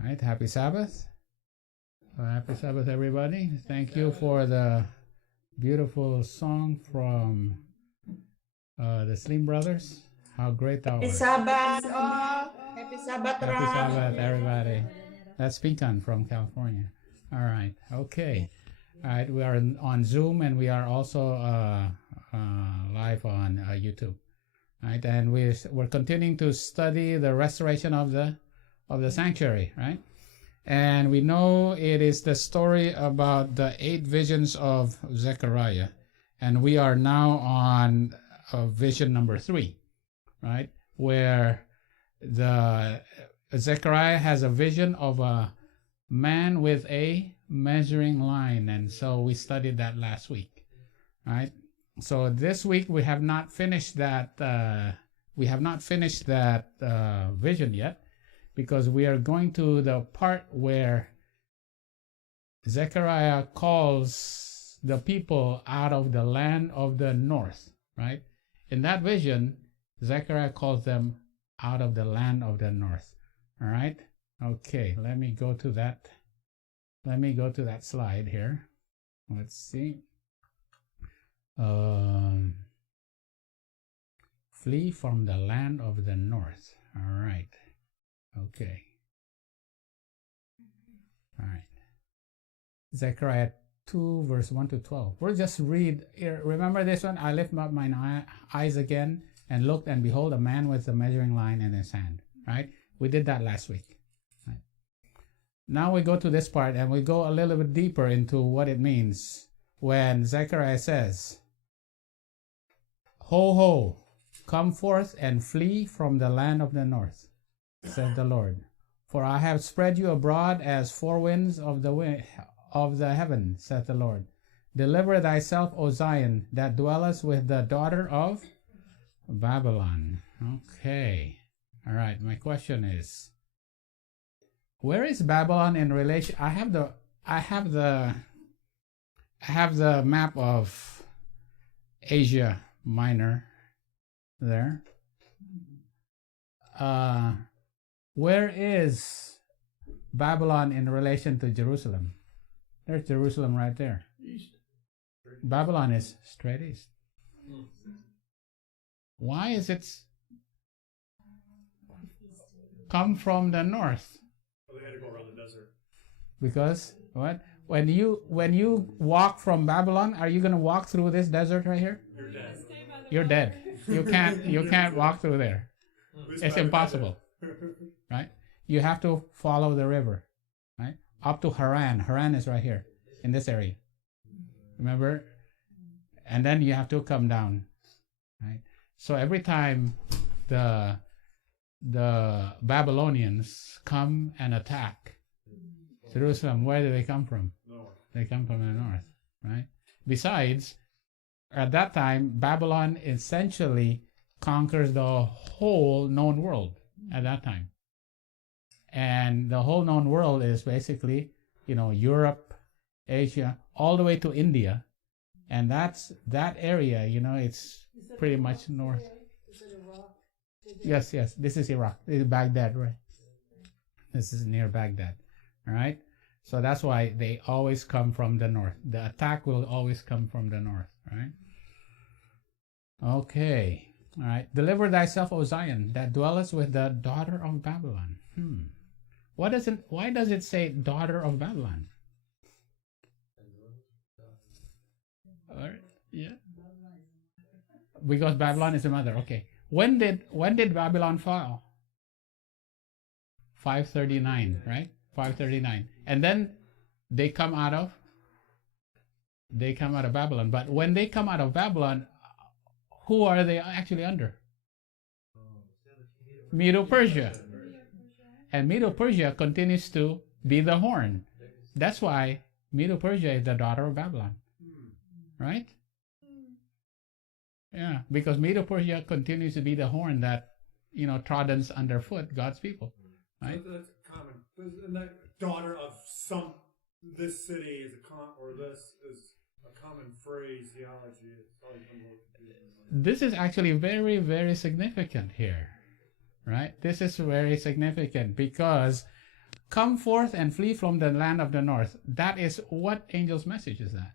All right, happy Sabbath. Happy Sabbath, everybody. Thank you for the beautiful song from the Slim Brothers. How great thou art. Happy Sabbath, all. Happy Sabbath, Happy Ram. Sabbath, everybody. That's Pecan from California. All right, okay. All right, we are on Zoom and we are also live on YouTube. All right, and we're continuing to study the restoration of the sanctuary, right? And we know it is the story about the 8 visions of Zechariah, and we are now on vision number 3, right? Where the Zechariah has a vision of a man with a measuring line, and so we studied that last week, right? So this week we have not finished that. Vision yet, because we are going to the part where Zechariah calls the people out of the land of the north, right? In that vision, Zechariah calls them out of the land of the north. All right? Okay, let me go to that. Let me go to that slide here. Let's see. Flee from the land of the north. All right. Okay. All right. Zechariah 2, verse 1 to 12. We'll just read. Remember this one? I lift up mine eyes again and looked, and behold, a man with a measuring line in his hand. Right? We did that last week. Right. Now we go to this part, and we go a little bit deeper into what it means when Zechariah says, Ho, ho, come forth and flee from the land of the north, says the Lord. For I have spread you abroad as 4 winds of the heaven, saith the Lord. Deliver thyself, O Zion, that dwellest with the daughter of Babylon. Okay. All right. My question is, where is Babylon in relation? I have the map of Asia Minor there. Where is Babylon in relation to Jerusalem? There's Jerusalem right there. East. Babylon is straight east. Why is it come from the north? Well, they had to go around the desert. Because what? When you walk from Babylon, are you going to walk through this desert right here? You're dead. You're dead. You can't walk through there. It's impossible. Right? You have to follow the river, right? Up to Haran. Haran is right here in this area. Remember? And then you have to come down, right? So every time the Babylonians come and attack Jerusalem, where do they come from? North. They come from the north, right? Besides, at that time, Babylon essentially conquers the whole known world at that time. And the whole known world is basically, Europe, Asia, all the way to India. And that area, it's pretty much north. Is it Iraq? Yes. This is Iraq. This is Baghdad, right? This is near Baghdad. All right? So that's why they always come from the north. The attack will always come from the north, right? Okay. All right. Deliver thyself, O Zion, that dwellest with the daughter of Babylon. Why does it say daughter of Babylon? All right. Yeah. Because Babylon is the mother. Okay. When did Babylon fall? 539, right? 539. And then they come out of Babylon. But when they come out of Babylon, who are they actually under? Medo-Persia. And Medo-Persia continues to be the horn. That's why Medo-Persia is the daughter of Babylon. Right? Yeah, because Medo-Persia continues to be the horn that, troddens underfoot God's people. Right? So that's common. Isn't that daughter of some, this city is this is a common phraseology. This is actually very, very significant here. Right? This is very significant because come forth and flee from the land of the north. That is, what angel's message is that?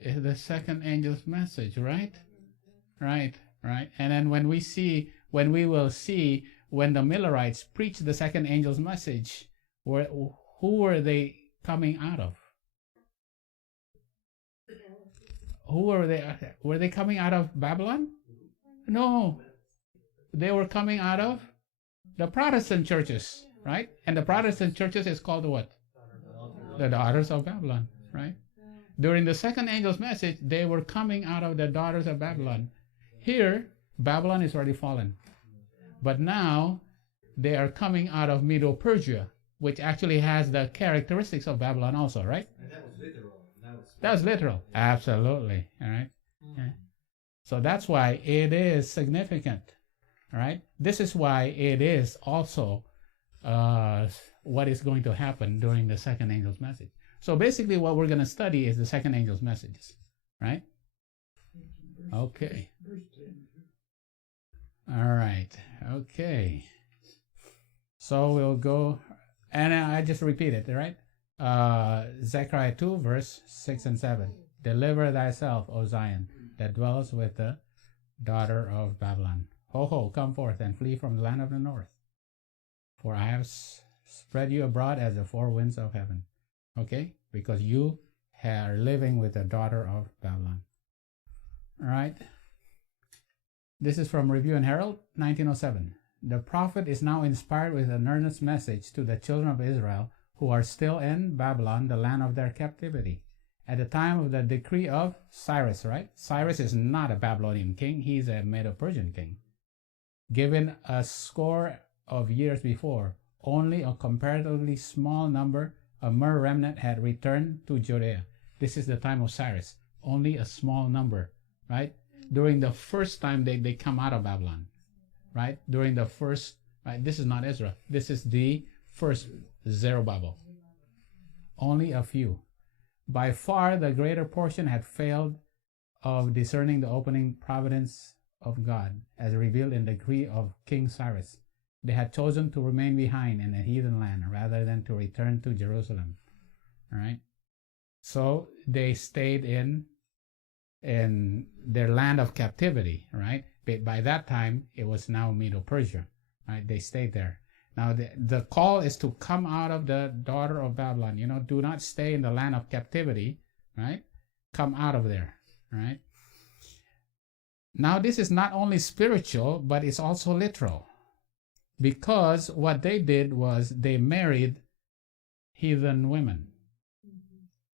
Is the second angel's message, right? Right. And then when we will see when the Millerites preached the second angel's message, who were they coming out of? Who were they? Were they coming out of Babylon? No. They were coming out of the Protestant churches, right? And the Protestant churches is called what? The daughters of Babylon, right? During the second angel's message, they were coming out of the daughters of Babylon. Here, Babylon is already fallen. But now, they are coming out of Medo-Persia, which actually has the characteristics of Babylon also, right? And that was literal. That's literal. Absolutely. All right. Yeah. So that's why it is significant. All right. This is why it is also what is going to happen during the second angel's message. So basically what we're going to study is the second angel's messages. Right? Okay. All right. Okay. So we'll go, and I just repeat it, right? Zechariah 2, verse 6 and 7. Deliver thyself, O Zion, that dwells with the daughter of Babylon. Ho, ho, come forth and flee from the land of the north. For I have spread you abroad as the four winds of heaven. Okay? Because you are living with the daughter of Babylon. All right? This is from Review and Herald, 1907. The prophet is now inspired with an earnest message to the children of Israel who are still in Babylon, the land of their captivity. At the time of the decree of Cyrus, right? Cyrus is not a Babylonian king. He's a Medo-Persian king. Given a score of years before, only a comparatively small number, a mere remnant, had returned to Judea. This is the time of Cyrus. Only a small number, right? During the first time they come out of Babylon, right? During the first, right? This is not Ezra. This is the first Zerubbabel. Only a few. By far the greater portion had failed of discerning the opening providence of God as revealed in the decree of King Cyrus. They had chosen to remain behind in a heathen land rather than to return to Jerusalem. All right? So they stayed in their land of captivity, right? But by that time, it was now Medo-Persia, right? They stayed there. Now, the call is to come out of the daughter of Babylon. You know, do not stay in the land of captivity, right? Come out of there, right? Now, this is not only spiritual, but it's also literal. Because what they did was they married heathen women,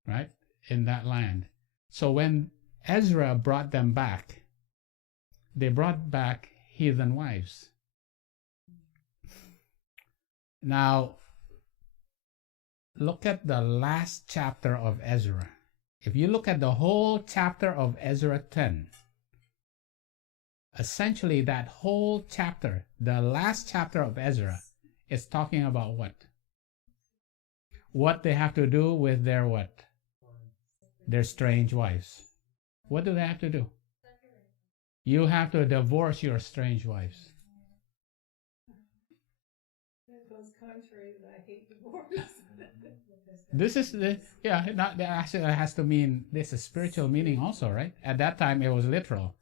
right? In that land. So when Ezra brought them back, they brought back heathen wives. Now, look at the last chapter of Ezra. If you look at the whole chapter of Ezra 10, essentially that whole chapter, the last chapter of Ezra, is talking about what? What they have to do with their what? Their strange wives. What do they have to do? You have to divorce your strange wives. It goes contrary that I hate divorce. This is the, yeah, not, actually it has to mean, this is spiritual meaning also, right? At that time it was literal.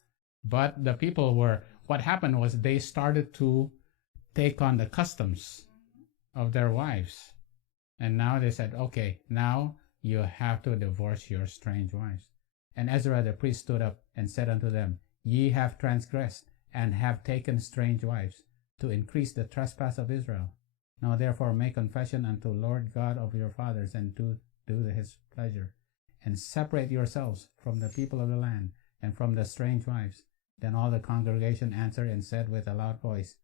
But the people were, what happened was they started to take on the customs of their wives. And now they said, okay, now you have to divorce your strange wives. And Ezra the priest stood up and said unto them, Ye have transgressed, and have taken strange wives, to increase the trespass of Israel. Now therefore make confession unto Lord God of your fathers, and do his pleasure, and separate yourselves from the people of the land, and from the strange wives. Then all the congregation answered and said with a loud voice,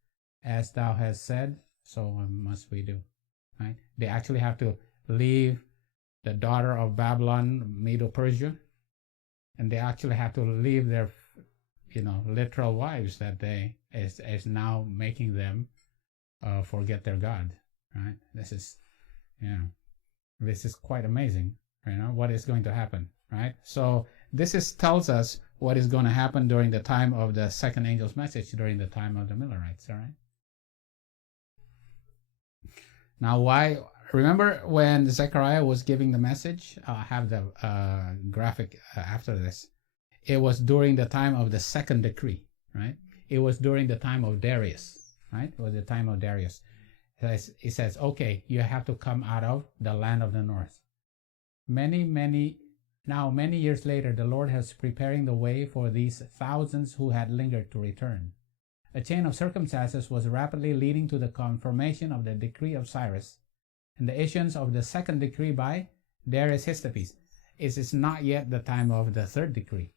As thou hast said, so must we do. Right? They actually have to leave the daughter of Babylon, Medo-Persia, and they actually have to leave their, literal wives that they is now making them forget their God. Right? This is quite amazing. What is going to happen. Right? So this tells us what is going to happen during the time of the second angel's message, during the time of the Millerites. All right. Now, why? Remember when Zechariah was giving the message? I'll have the graphic after this. It was during the time of the second decree, right? It was during the time of Darius, right? It was the time of Darius. It says, okay, you have to come out of the land of the north. Many years later, the Lord has preparing the way for these thousands who had lingered to return. A chain of circumstances was rapidly leading to the confirmation of the decree of Cyrus and the issuance of the second decree by Darius Histides. It is not yet the time of the third decree.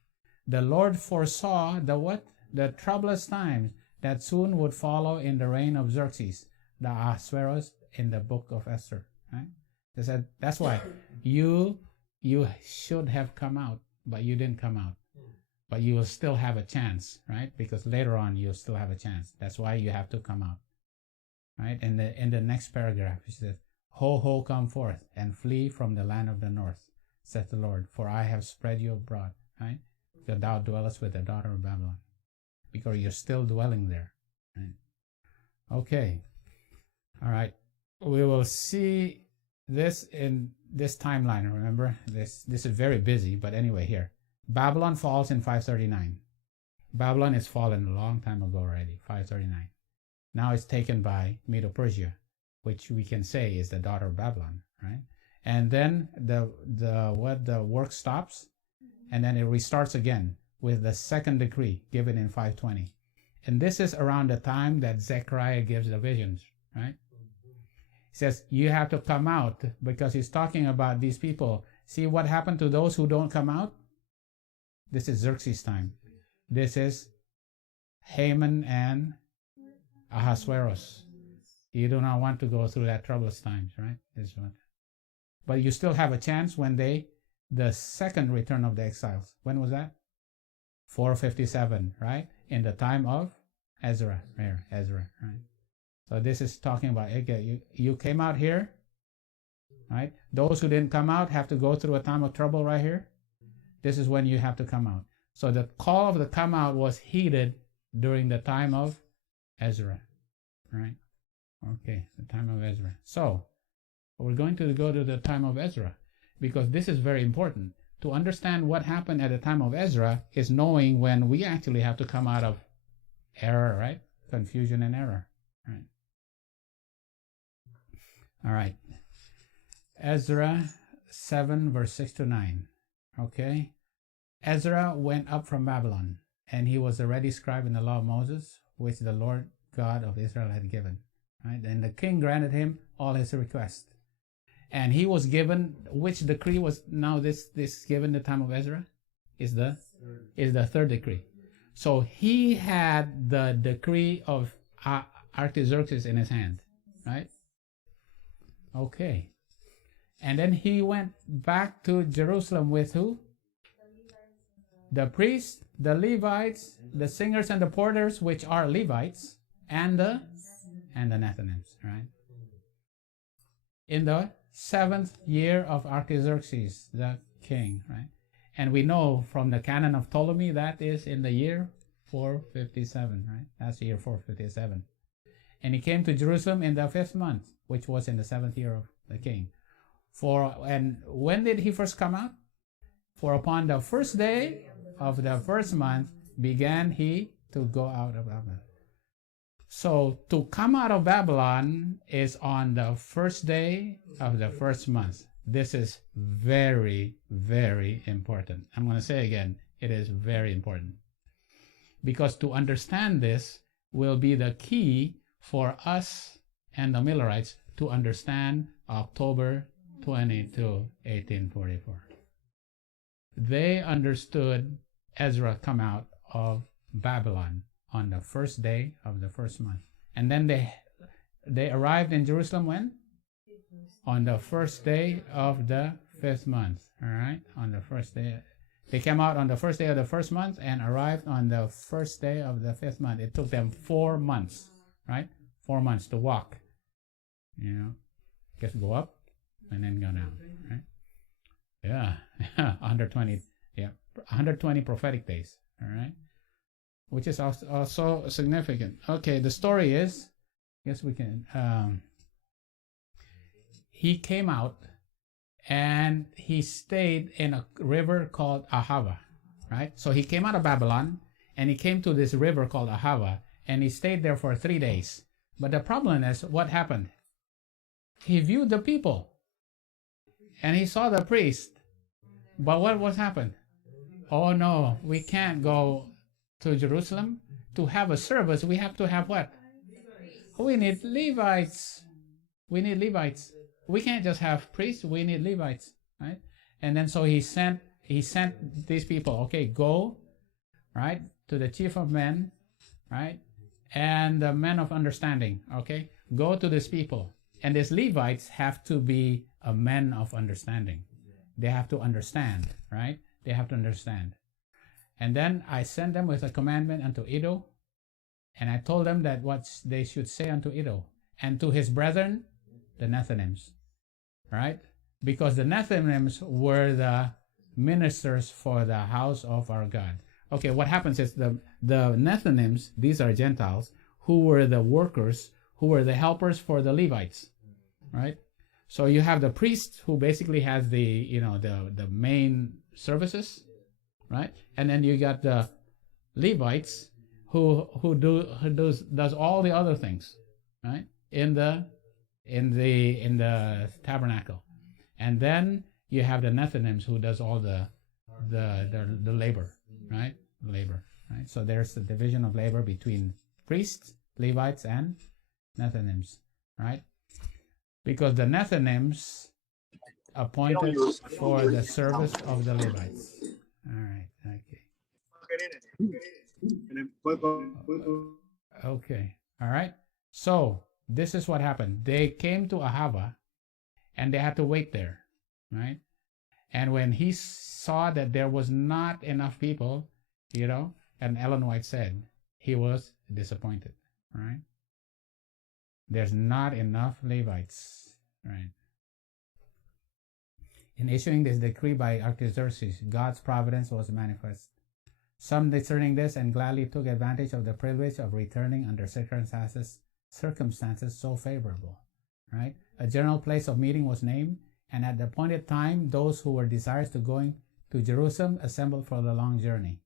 The Lord foresaw the troublous times that soon would follow in the reign of Xerxes, the Ahasuerus, in the book of Esther. Right? They said, that's why you should have come out, but you didn't come out. But you will still have a chance, right? Because later on you'll still have a chance. That's why you have to come out. Right? In the next paragraph, it says, Ho, ho, come forth, and flee from the land of the north, saith the Lord, for I have spread you abroad, right? Because thou dwellest with the daughter of Babylon. Because you're still dwelling there. Right? Okay. All right. We will see this in this timeline, remember? This is very busy, but anyway, here. Babylon falls in 539. Babylon is fallen a long time ago already, 539. Now it's taken by Medo-Persia, which we can say is the daughter of Babylon, right? And then the work stops, and then it restarts again with the second decree given in 520. And this is around the time that Zechariah gives the visions, right? He says, you have to come out, because he's talking about these people. See what happened to those who don't come out? This is Xerxes' time. This is Haman and Ahasuerus. You do not want to go through that troublous times, right? But you still have a chance when the second return of the exiles. When was that? 457, right? In the time of Ezra, right? So this is talking about, okay, you came out here, right? Those who didn't come out have to go through a time of trouble right here. This is when you have to come out. So the call of the come out was heeded during the time of Ezra, right? Okay, the time of Ezra. So we're going to go to the time of Ezra, because this is very important. To understand what happened at the time of Ezra is knowing when we actually have to come out of error, right? Confusion and error, right? All right. Ezra 7, verse 6 to 9. Okay. Ezra went up from Babylon, and he was a ready scribe in the law of Moses, which the Lord God of Israel had given. Right? And the king granted him all his requests. And he was given, which decree was now this given the time of Ezra? Is the third decree. So he had the decree of Artaxerxes in his hand. Right? Okay. And then he went back to Jerusalem with who? The priests, the Levites, the singers and the porters, which are Levites, and the Nethinims, right? In the 7th year of Artaxerxes, the king, right? And we know from the canon of Ptolemy that is in the year 457, right? That's the year 457. And he came to Jerusalem in the 5th month, which was in the 7th year of the king. And when did he first come out? For upon the first day of the first month began he to go out of Babylon. So to come out of Babylon is on the first day of the first month. This is very, very important. I'm going to say again, it is very important. Because to understand this will be the key for us and the Millerites to understand October 22, 1844. They understood Ezra come out of Babylon on the first day of the first month. And then they arrived in Jerusalem when? On the first day of the 5th month. All right? On the first day. They came out on the first day of the first month and arrived on the first day of the 5th month. It took them 4 months, right? 4 months to walk. You know, just go up and then go down, right? Yeah, 120. Yeah, 120 prophetic days. All right, which is also significant. Okay, the story is, I guess we can. he came out and he stayed in a river called Ahava, right? So he came out of Babylon and he came to this river called Ahava and he stayed there for 3 days. But the problem is, what happened? He viewed the people and he saw the priest. But what was happened? Oh no, we can't go to Jerusalem. To have a service, we have to have what? We need Levites. We need Levites. We can't just have priests. We need Levites, right? And then so he sent these people. Okay, go, right, to the chief of men, right, and the men of understanding. Okay, go to these people, and these Levites have to be a men of understanding. They have to understand, right? They have to understand. And then I sent them with a commandment unto Iddo, and I told them that what they should say unto Iddo and to his brethren, the Nethinims, right? Because the Nethinims were the ministers for the house of our God. Okay, what happens is the Nethinims, these are Gentiles, who were the workers, who were the helpers for the Levites, right? So you have the priest who basically has the main services, right? And then you got the Levites who does all the other things, right? In the tabernacle. And then you have the Nethinims who does all the labor, right? Labor, right? So there's the division of labor between priests, Levites, and Nethinims, right? Because the Nethinims appointed for the service of the Levites. All right, okay. Okay, all right. So this is what happened. They came to Ahava, and they had to wait there, right? And when he saw that there was not enough people, and Ellen White said he was disappointed, right? There's not enough Levites, right? In issuing this decree by Artaxerxes, God's providence was manifest. Some discerning this and gladly took advantage of the privilege of returning under circumstances so favorable, right? A general place of meeting was named, and at the appointed time, those who were desirous to going to Jerusalem assembled for the long journey.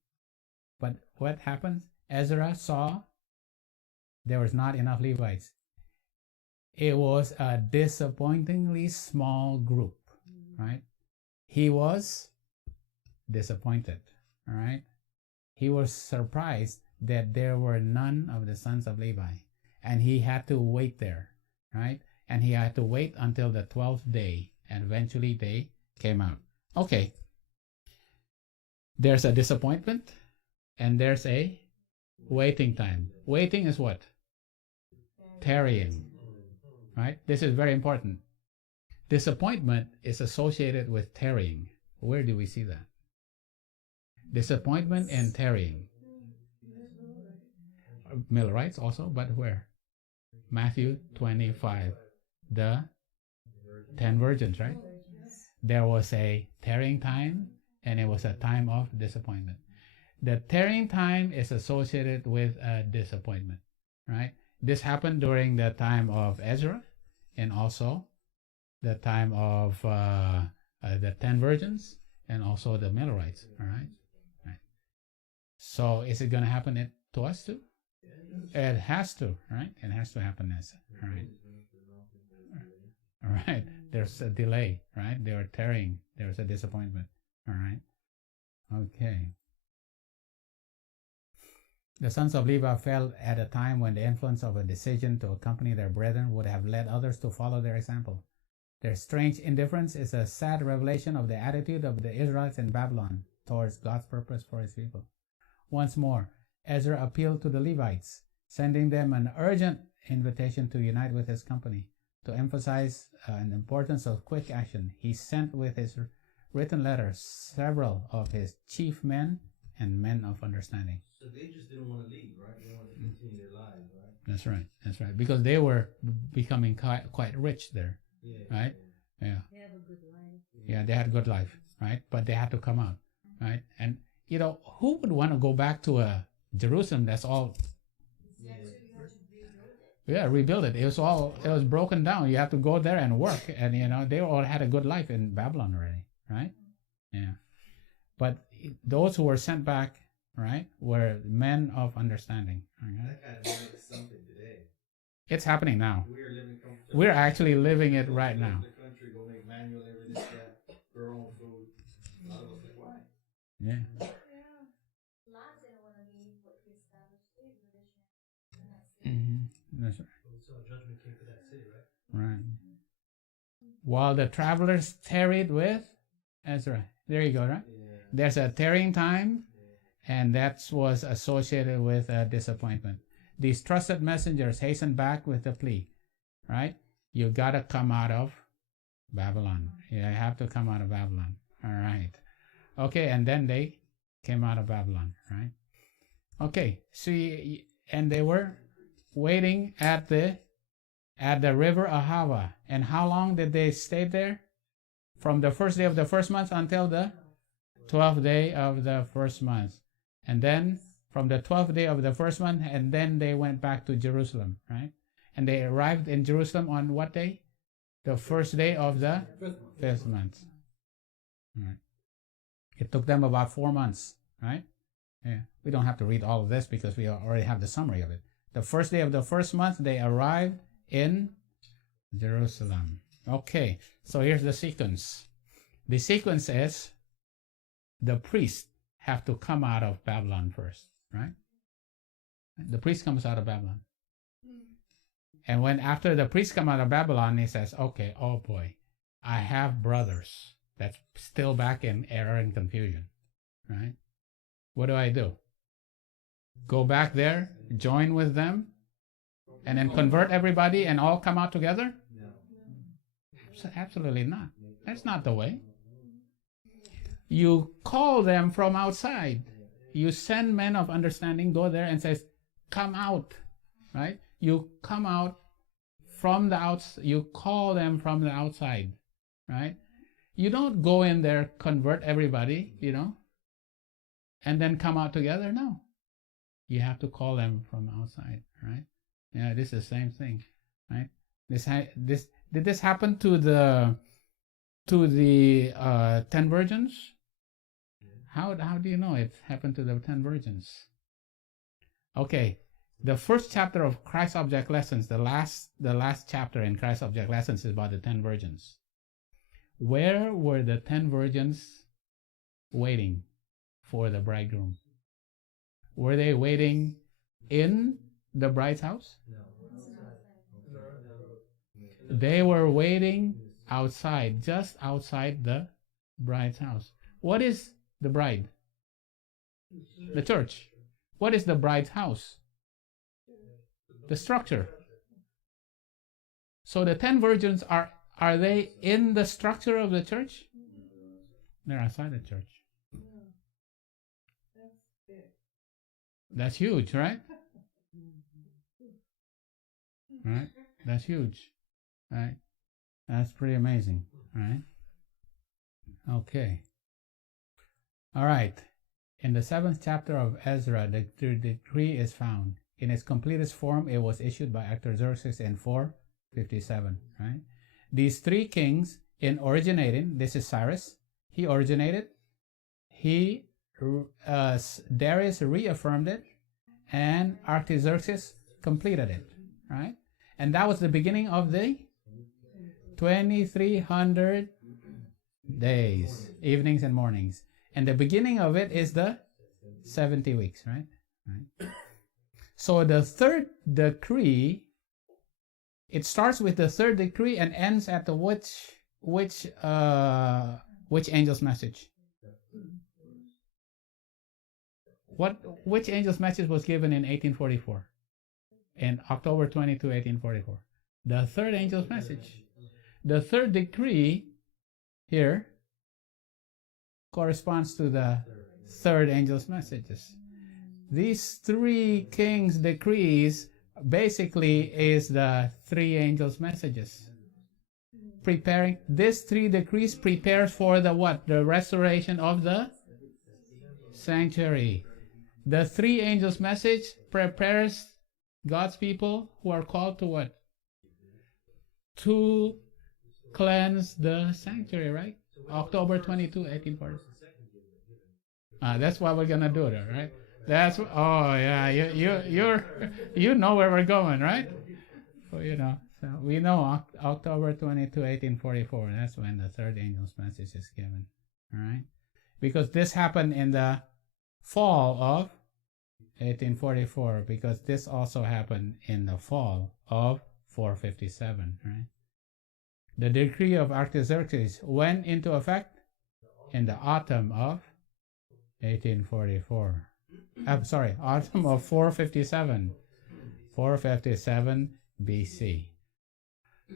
But what happened? Ezra saw there was not enough Levites. It was a disappointingly small group, right? He was disappointed, all right? He was surprised that there were none of the sons of Levi, and he had to wait there, right? And he had to wait until the 12th day, and eventually they came out. Okay. There's a disappointment, and there's a waiting time. Waiting is what? Tarrying, right? This is very important. Disappointment is associated with tarrying. Where do we see that? Disappointment and tarrying. Millerites also, but where? Matthew 25. The 10 virgins, right? There was a tarrying time, and it was a time of disappointment. The tarrying time is associated with a disappointment, right? This happened during the time of Ezra, and also the time of the 10 virgins, and also the Millerites, all right? So is it going to happen to us too? It has to, right? It has to happen as, all right? All right. There's a delay, right? They were tarrying. There's a disappointment, all right? Okay. The sons of Levi fell at a time when the influence of a decision to accompany their brethren would have led others to follow their example. Their strange indifference is a sad revelation of the attitude of the Israelites in Babylon towards God's purpose for his people. Once more, Ezra appealed to the Levites, sending them an urgent invitation to unite with his company. To emphasize the importance of quick action, he sent with his written letters several of his chief men and men of understanding. So they just didn't want to leave, right? They wanted to continue their lives, right? That's right. That's right. Because they were becoming quite rich there, right? Yeah. They have a good life. Yeah, they had a good life, right? But they had to come out, right? And who would want to go back to a Jerusalem that's all? Yeah, rebuild it. It was broken down. You have to go there and work, and they all had a good life in Babylon already, right? Yeah. But those who were sent back, right, were men of understanding. Okay? That kind of makes something today. It's happening now. We're living We're actually living it right now. The country go make manual everything that for our own food. A lot of us like, why? Yeah. That's right. So judgment came to that city, right? Right. While the travelers tarried with Ezra. There you go, right? Yeah. There's a tarrying time, and that was associated with disappointment. These trusted messengers hastened back with the plea, right? You got to come out of Babylon. You have to come out of Babylon. All right. Okay, and then they came out of Babylon, right? Okay, see, and they were waiting at the river Ahava. And how long did they stay there? From the first day of the first month until the 12th day of the first month. And then from the 12th day of the first month, and then they went back to Jerusalem, right? And they arrived in Jerusalem on what day? The first day of the fifth month. Right. It took them about 4 months, right? Yeah. We don't have to read all of this because we already have the summary of it. The first day of the first month, they arrived in Jerusalem. Okay, so here's the sequence. The sequence is the priests have to come out of Babylon first, right? The priest comes out of Babylon. And when after the priest come out of Babylon, he says, okay, oh boy, I have brothers that's still back in error and confusion, right? What do? Go back there, join with them, and then convert everybody and all come out together? No. Absolutely not. That's not the way. You call them from outside. You send men of understanding, go there and says, come out, right? You come out from the outside. You call them from the outside, right? You don't go in there, convert everybody, and then come out together. No. You have to call them from outside, right? Yeah, this is the same thing, right? Did this happen to the 10 virgins? How do you know it happened to the 10 virgins? Okay, the first chapter of Christ Object Lessons, the last chapter in Christ Object Lessons is about the 10 virgins. Where were the 10 virgins waiting for the bridegroom? Were they waiting in the bride's house? No. They were waiting outside, just outside the bride's house. What is the bride? The church. What is the bride's house? The structure. So the 10 virgins are they in the structure of the church? They're outside the church. That's huge, right? Right? That's huge. Right? That's pretty amazing. Right? Okay. All right. In the 7th chapter of Ezra, the decree is found. In its completest form, it was issued by Artaxerxes in 457. Right? These 3 kings in originating, this is Cyrus. He originated. Darius reaffirmed it, and Artaxerxes completed it, right? And that was the beginning of the 2,300 days, evenings and mornings. And the beginning of it is the 70 weeks, right? So the 3rd decree, it starts with the 3rd decree and ends at the which angel's message? Which angel's message was given in 1844? In October 22, 1844. The 3rd angel's message. The 3rd decree here corresponds to the 3rd angel's messages. These 3 kings' decrees basically is the 3 angels' messages. Preparing, this 3 decrees prepares for the what? The restoration of the sanctuary. The 3 angels' message prepares God's people who are called to what? To cleanse the sanctuary, right? October 22, 1840. That's what we're gonna do there, right? Oh yeah, you know where we're going, right? Well, so we know October 22, 1844. That's when the third angel's message is given, all right? Because this happened in the fall of 1844, because this also happened in the fall of 457, right? The decree of Artaxerxes went into effect in the autumn of 1844. I'm sorry, autumn of 457. 457 BC.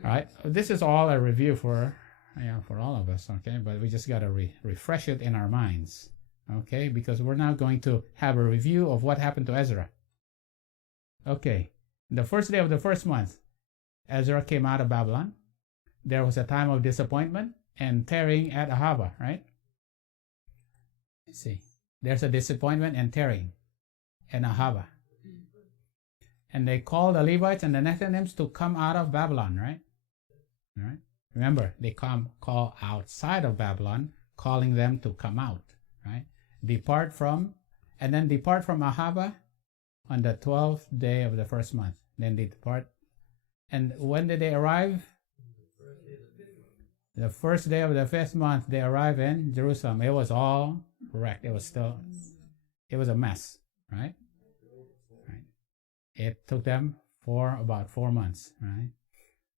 All right, this is all a review for all of us, okay? But we just got to refresh it in our minds, okay? Because we're now going to have a review of what happened to Ezra. Okay, the first day of the first month, Ezra came out of Babylon. There was a time of disappointment and tarrying at Ahava, right? Let's see. There's a disappointment and tarrying in Ahava. And they called the Levites and the Nethinims to come out of Babylon, right? All right. Remember, they call outside of Babylon, calling them to come out, right? Depart from Ahava on the 12th day of the first month. Then they depart. And when did they arrive? The first day of the fifth month, they arrive in Jerusalem. It was all wrecked. It was a mess, right? It took them for about 4 months, right?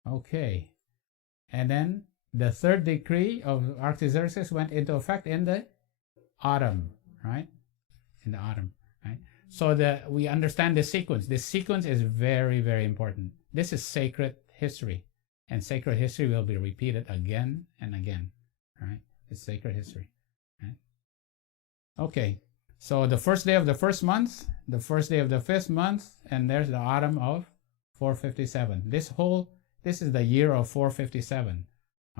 Okay. And then the third decree of Artaxerxes went into effect in the autumn, right? In the autumn, right? So we understand this sequence. This sequence is very, very important. This is sacred history. And sacred history will be repeated again and again, right? It's sacred history, right? Okay, so the first day of the first month, the first day of the fifth month, and there's the autumn of 457. This is the year of 457,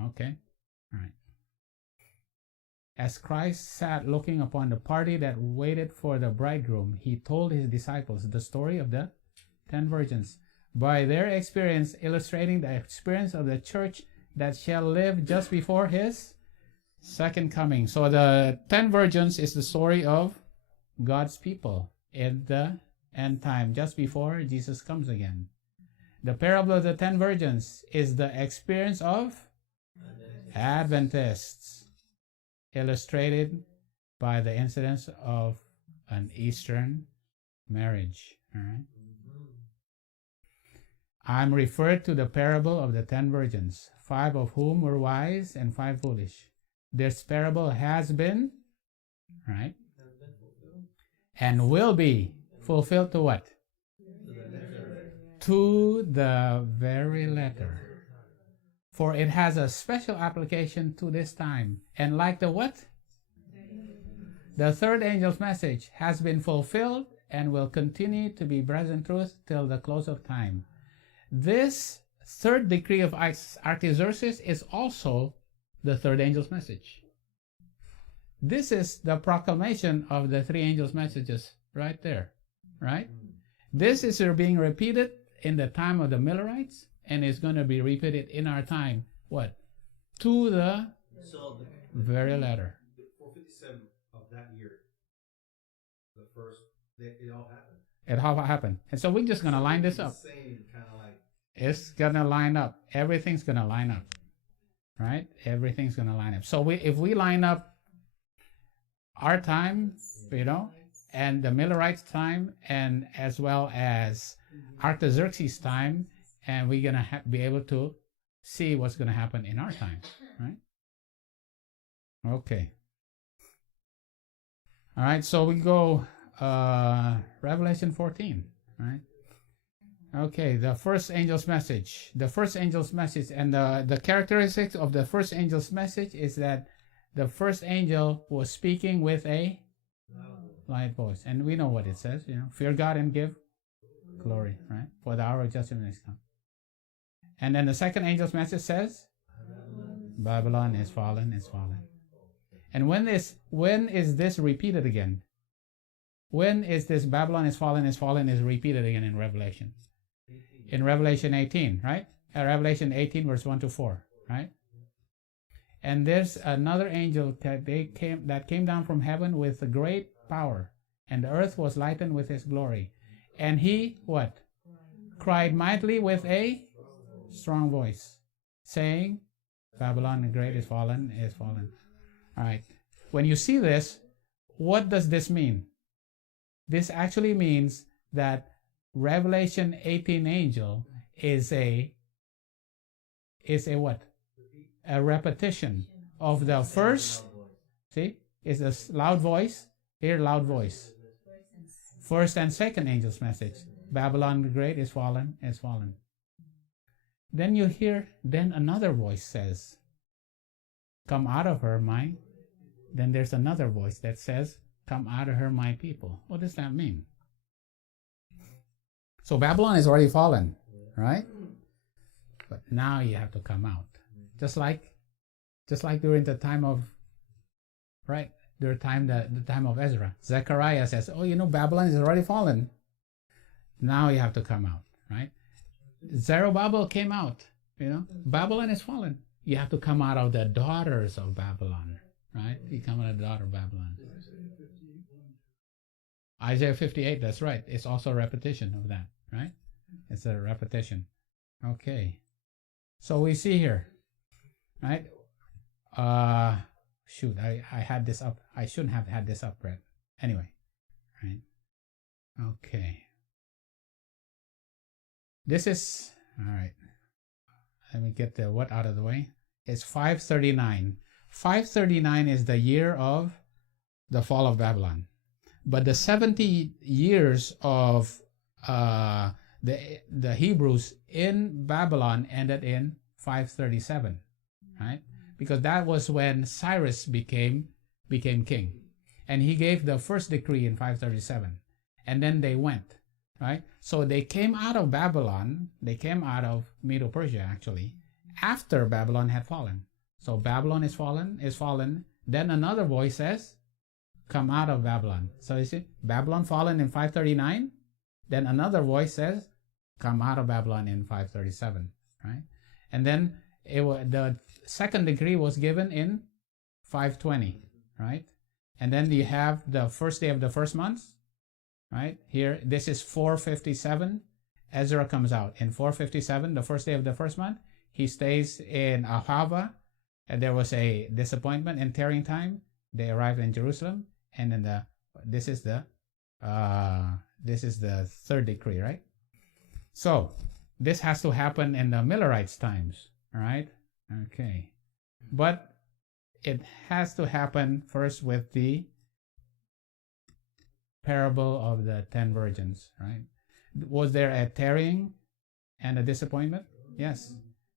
okay? All right. As Christ sat looking upon the party that waited for the bridegroom, he told his disciples the story of the 10 virgins, by their experience illustrating the experience of the church that shall live just before his second coming. So the 10 virgins is the story of God's people in the end time, just before Jesus comes again. The parable of the 10 virgins is the experience of Adventists, illustrated by the incidents of an Eastern marriage. All right. I'm referred to the parable of the 10 virgins, 5 of whom were wise and 5 foolish. This parable has been, right, and will be fulfilled to what? To the very letter. For it has a special application to this time. And like the what? The third angel's message has been fulfilled and will continue to be present truth till the close of time. This third decree of Artaxerxes is also the third angel's message. This is the proclamation of the 3 angels' messages right there, right? This is being repeated in the time of the Millerites, and is going to be repeated in our time. What? To the very letter. 457 of that year, the first, it all happened. It all happened. And so we're just going to line this up. It's going to line up. Everything's going to line up. Right? Everything's going to line up. So if we line up our time, and the Millerites' time, and as well as Artaxerxes' time, and we're going to be able to see what's going to happen in our time. Right? Okay. All right, so we go Revelation 14, right? Okay, the first angel's message. The first angel's message, and the characteristics of the first angel's message is that the first angel was speaking with a loud voice. And we know what it says, fear God and give glory, right? For the hour of judgment is come. And then the second angel's message says, Babylon is fallen, is fallen. And when is this repeated again? When is this Babylon is fallen is repeated again in Revelation. In Revelation 18, right? Revelation 18 verse 1 to 4, right? And there's another angel that came down from heaven with a great power, and the earth was lightened with his glory. And he, what? Cried mightily with a strong voice, saying, Babylon the great is fallen, is fallen. All right. When you see this, what does this mean? This actually means that Revelation 18 angel is a what? A repetition of the first. See, it's a loud voice. Here, loud voice. First and second angel's message. Babylon the great is fallen, is fallen. Then you hear, then another voice says, come out of her, my. Then there's another voice that says, come out of her, my people. What does that mean? So Babylon is already fallen, right? But now you have to come out. Just like during the time of, right? The time of Ezra. Zechariah says, oh, Babylon is already fallen. Now you have to come out, right? Zerubbabel came out, Babylon is fallen. You have to come out of the daughters of Babylon, right? You come out of the daughter of Babylon. Isaiah 58, that's right. It's also a repetition of that, right? It's a repetition. Okay. So we see here, right? Shoot, I had this up. I shouldn't have had this up, Brett. Anyway, right? Okay. This is, all right. Let me get the what out of the way. It's 539. 539 is the year of the fall of Babylon. But the 70 years of the Hebrews in Babylon ended in 537, right? Because that was when Cyrus became king. And he gave the first decree in 537. And then they went, right? So they came out of Babylon. They came out of Medo-Persia, actually, after Babylon had fallen. So Babylon is fallen. Then another voice says, come out of Babylon. So you see, Babylon fallen in 539. Then another voice says, come out of Babylon in 537, right? And then the second decree was given in 520, right? And then you have the first day of the first month, right? Here, this is 457. Ezra comes out in 457, the first day of the first month. He stays in Ahava, and there was a disappointment in tarrying time. They arrived in Jerusalem, and then this is the third decree, right? So this has to happen in the Millerites' times, all right? Okay, but it has to happen first with the parable of the 10 virgins, right? Was there a tarrying and a disappointment? Yes,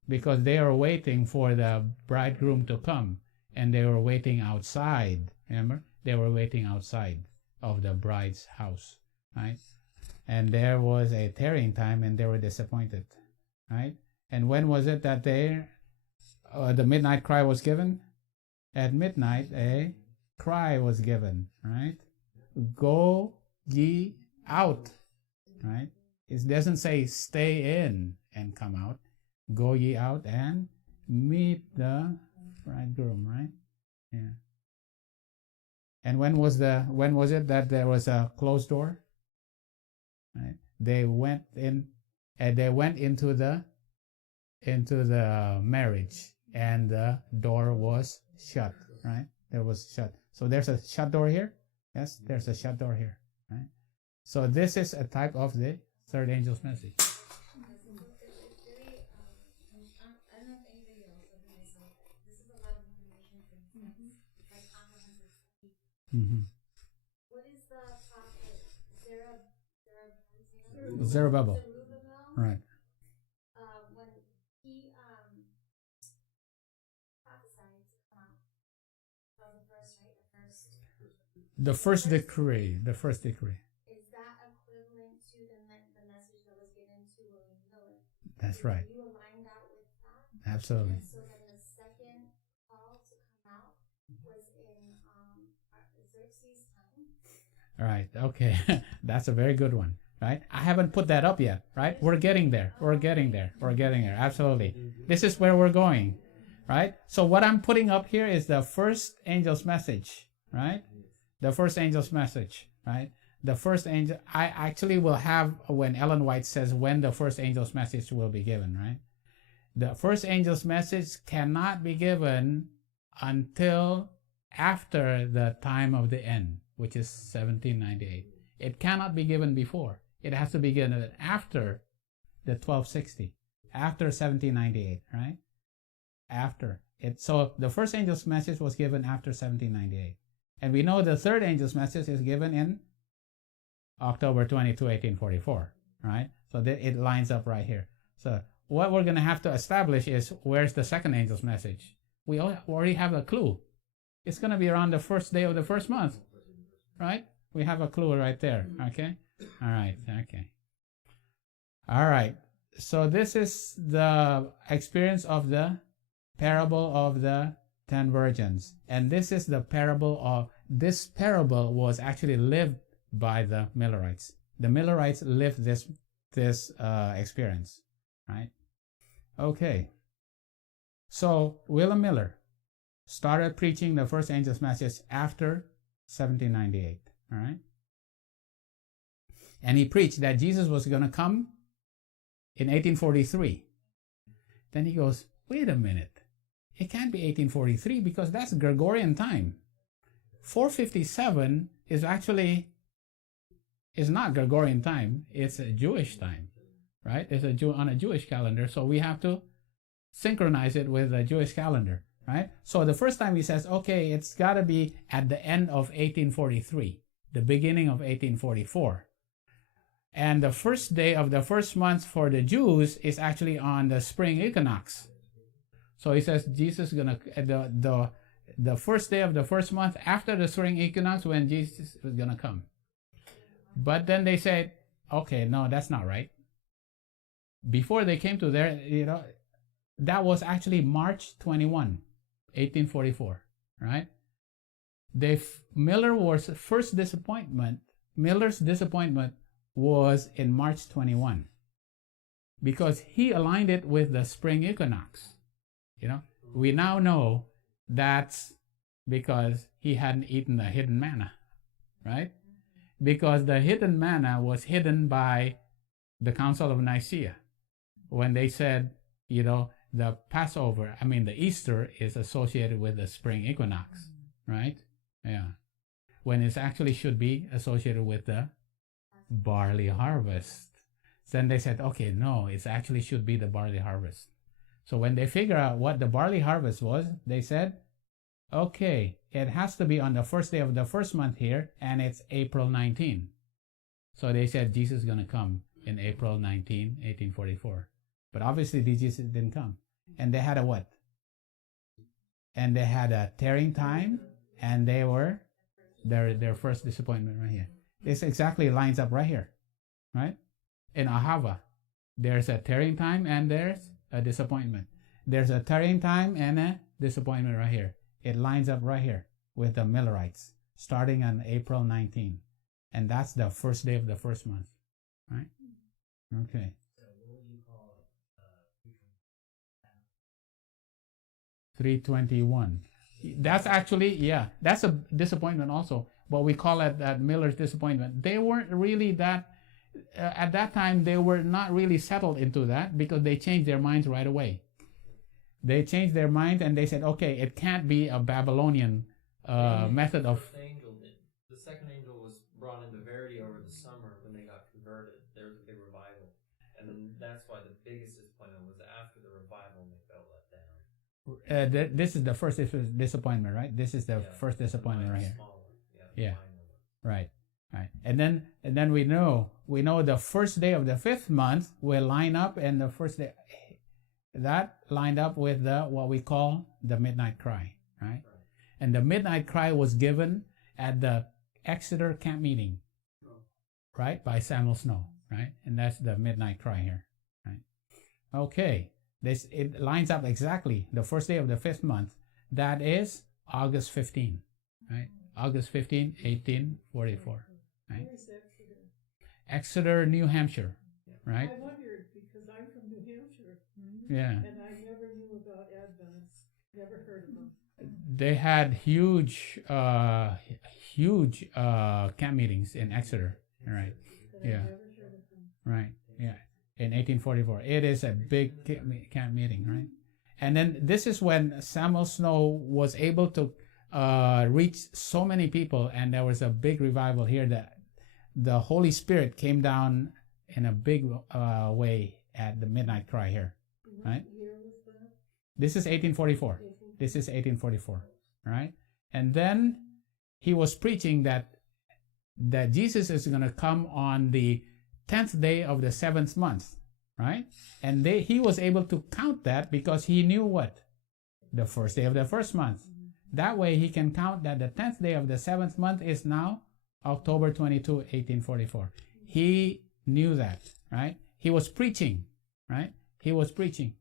because they are waiting for the bridegroom to come, and they were waiting outside. Remember, they were waiting outside of the bride's house, right? And there was a tarrying time, and they were disappointed, right? And when was it that the midnight cry was given? At midnight, a cry was given, right? Go ye out, right? It doesn't say stay in and come out. Go ye out and meet the bridegroom, right? Yeah. And when was it that there was a closed door? Right? They went in, and they went into the marriage, and the door was shut, right? There was shut. So there's a shut door here. Yes, there's a shut door here, right? So this is a type of the third angel's message. Mm-hmm. What is the prophet Zerubbabel, right? When he prophesied to come out, that was the first, right? The first decree. Is that equivalent to the message that was given to William Miller? That's right. You align that with that? Absolutely. And so then the second call to come out was in Xerxes' time? All right. Okay. That's a very good one. Right. I haven't put that up yet. Right. We're getting there. We're getting there. We're getting there. Absolutely. This is where we're going. Right. So what I'm putting up here is the first angel's message. Right. The first angel's message. Right. The first angel. I actually will have when Ellen White says when the first angel's message will be given. Right. The first angel's message cannot be given until after the time of the end, which is 1798. It cannot be given before. It has to be given after the 1260, after 1798, right? After it. So the first angel's message was given after 1798. And we know the third angel's message is given in October 22, 1844, right? So it lines up right here. So what we're going to have to establish is where's the second angel's message. We already have a clue. It's going to be around the first day of the first month, right? We have a clue right there, okay? All right, okay. All right, so this is the experience of the parable of the 10 virgins. And this is the parable of, this parable was actually lived by the Millerites. The Millerites lived this experience, right? Okay. So William Miller started preaching the first angel's message after 1798, all right? And he preached that Jesus was going to come in 1843. Then he goes, wait a minute. It can't be 1843 because that's Gregorian time. 457 is not Gregorian time. It's a Jewish time, right? It's on a Jewish calendar. So we have to synchronize it with a Jewish calendar, right? So the first time he says, okay, it's got to be at the end of 1843, the beginning of 1844. And the first day of the first month for the Jews is actually on the spring equinox. So he says Jesus is going to, the first day of the first month after the spring equinox when Jesus is going to come. But then they said, okay, no, that's not right. Before they came to there, that was actually March 21, 1844, right? Miller's disappointment was in March 21 because he aligned it with the spring equinox. We now know that's because he hadn't eaten the hidden manna, right? Because the hidden manna was hidden by the Council of Nicaea when they said, the Passover, the Easter is associated with the spring equinox, right? Yeah. When it actually should be associated with the barley harvest. Then they said, okay, no, it actually should be the barley harvest. So when they figure out what the barley harvest was, they said, okay, it has to be on the first day of the first month here, and it's April 19. So they said Jesus is going to come in April 19, 1844. But obviously Jesus didn't come. And they had a what? And they had a tarrying time, and they were their first disappointment right here. This exactly lines up right here, right? In Ahava, there's a tarrying time and there's a disappointment. There's a tarrying time and a disappointment right here. It lines up right here with the Millerites, starting on April 19. And that's the first day of the first month, right? Okay. So what would you call 321. That's actually, that's a disappointment also. But we call it that Miller's disappointment. They weren't really that, at that time, they were not really settled into that because they changed their minds right away. They changed their minds and they said, okay, it can't be a Babylonian method of... The second angel was brought into Verity over the summer when they got converted. There was a big revival. And then that's why the biggest disappointment was after the revival and they felt let down. This is the first disappointment, right? This is the first disappointment right here. Yeah, right. And then we know the first day of the fifth month will line up, and the first day that lined up with what we call the midnight cry, right? And the midnight cry was given at the Exeter camp meeting, right, by Samuel Snow, right? And that's the midnight cry here, right? Okay, it lines up exactly the first day of the fifth month. That is August 15, right? August 15, 1844. Right? Where's Exeter? Exeter, New Hampshire. Right? I wondered because I'm from New Hampshire. Yeah. And I never knew about Adventists. Never heard of them. They had huge camp meetings in Exeter. Right. But Yeah. I never heard of them. Right. Yeah. In 1844. It is a big camp meeting, right? And then this is when Samuel Snow was able to reach so many people, and there was a big revival here that the Holy Spirit came down in a big way at the midnight cry here, right? What year was that? This is 1844. This is 1844, right? And then he was preaching that Jesus is going to come on the 10th day of the 7th month, right? And he was able to count that because he knew what? The first day of the first month. That way he can count that the 10th day of the 7th month is now October 22, 1844. He knew that, right? He was preaching, right? He was preaching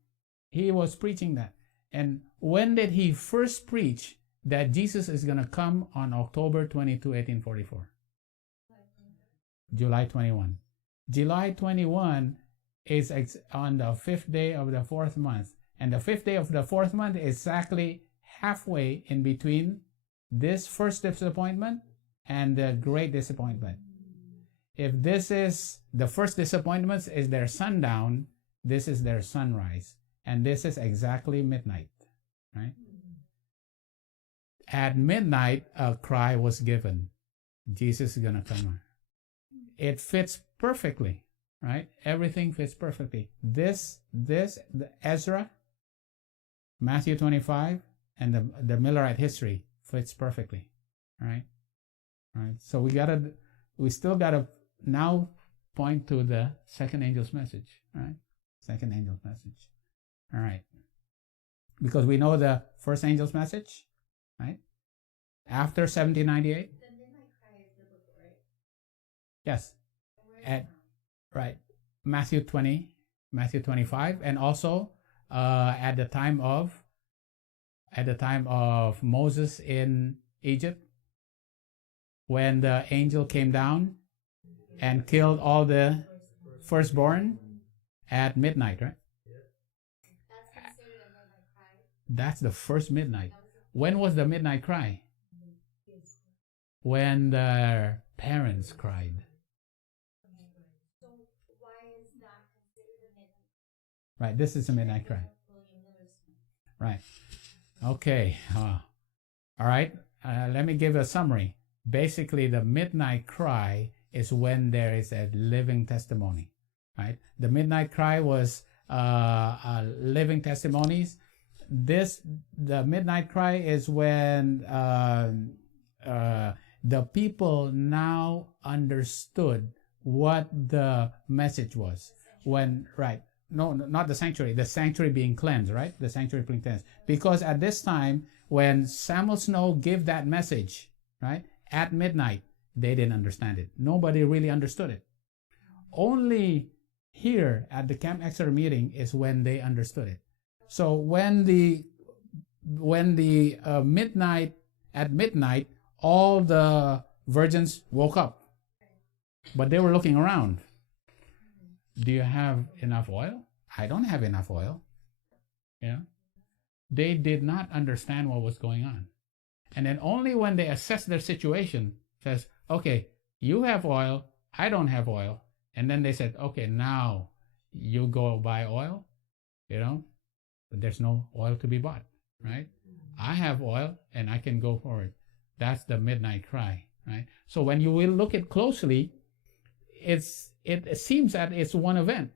that. And when did he first preach that Jesus is going to come on October 22, 1844? July 21. July 21 is on the 5th day of the 4th month. And the 5th day of the 4th month is exactly halfway in between this first disappointment and the great disappointment. If this is the first disappointment is their sundown, this is their sunrise. And this is exactly midnight, right? At midnight, a cry was given. Jesus is going to come on. It fits perfectly, right? Everything fits perfectly. The Ezra, Matthew 25, and the Millerite history fits perfectly, right? Right. So we still gotta now point to the second angel's message, right? Second angel's message. All right. Because we know the first angel's message, right? After 1798. The midnight cry is biblical, right? Yes. Where is it from? Right. Matthew 20, Matthew 25, and also at the time of Moses in Egypt, when the angel came down and killed all the firstborn at midnight, right? That's considered a midnight cry. That's the first midnight. When was the midnight cry? When the parents cried. So why is that considered a midnight? Right, this is a midnight cry. Right. Okay. All right. Let me give a summary. Basically, the midnight cry is when there is a living testimony. Right. The midnight cry was living testimonies. The midnight cry is when the people now understood what the message was. When right. No, not the sanctuary being cleansed, right? The sanctuary being cleansed. Because at this time, when Samuel Snow gave that message, right, at midnight, they didn't understand it. Nobody really understood it. Only here at the Camp Exeter meeting is when they understood it. So when the at midnight, all the virgins woke up, but they were looking around. Do you have enough oil? I don't have enough oil. Yeah. They did not understand what was going on. And then only when they assess their situation, says, okay, you have oil, I don't have oil. And then they said, okay, now you go buy oil, but there's no oil to be bought, right? I have oil and I can go forward. That's the midnight cry, right? So when you will look at closely, it seems that it's one event,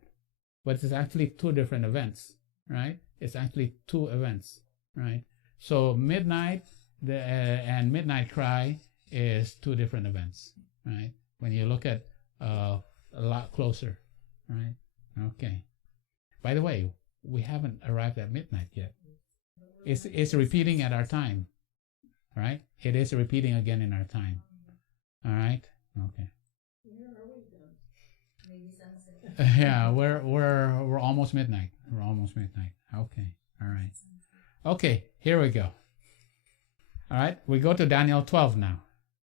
but it's actually two different events, right? It's actually two events, right? So midnight and midnight cry is two different events, right? When you look at a lot closer, right? Okay. By the way, we haven't arrived at midnight yet. It's repeating at our time, right? It is repeating again in our time. All right. Okay. Yeah, we're almost midnight. We're almost midnight. Okay. All right. Okay, here we go. All right, we go to Daniel 12 now.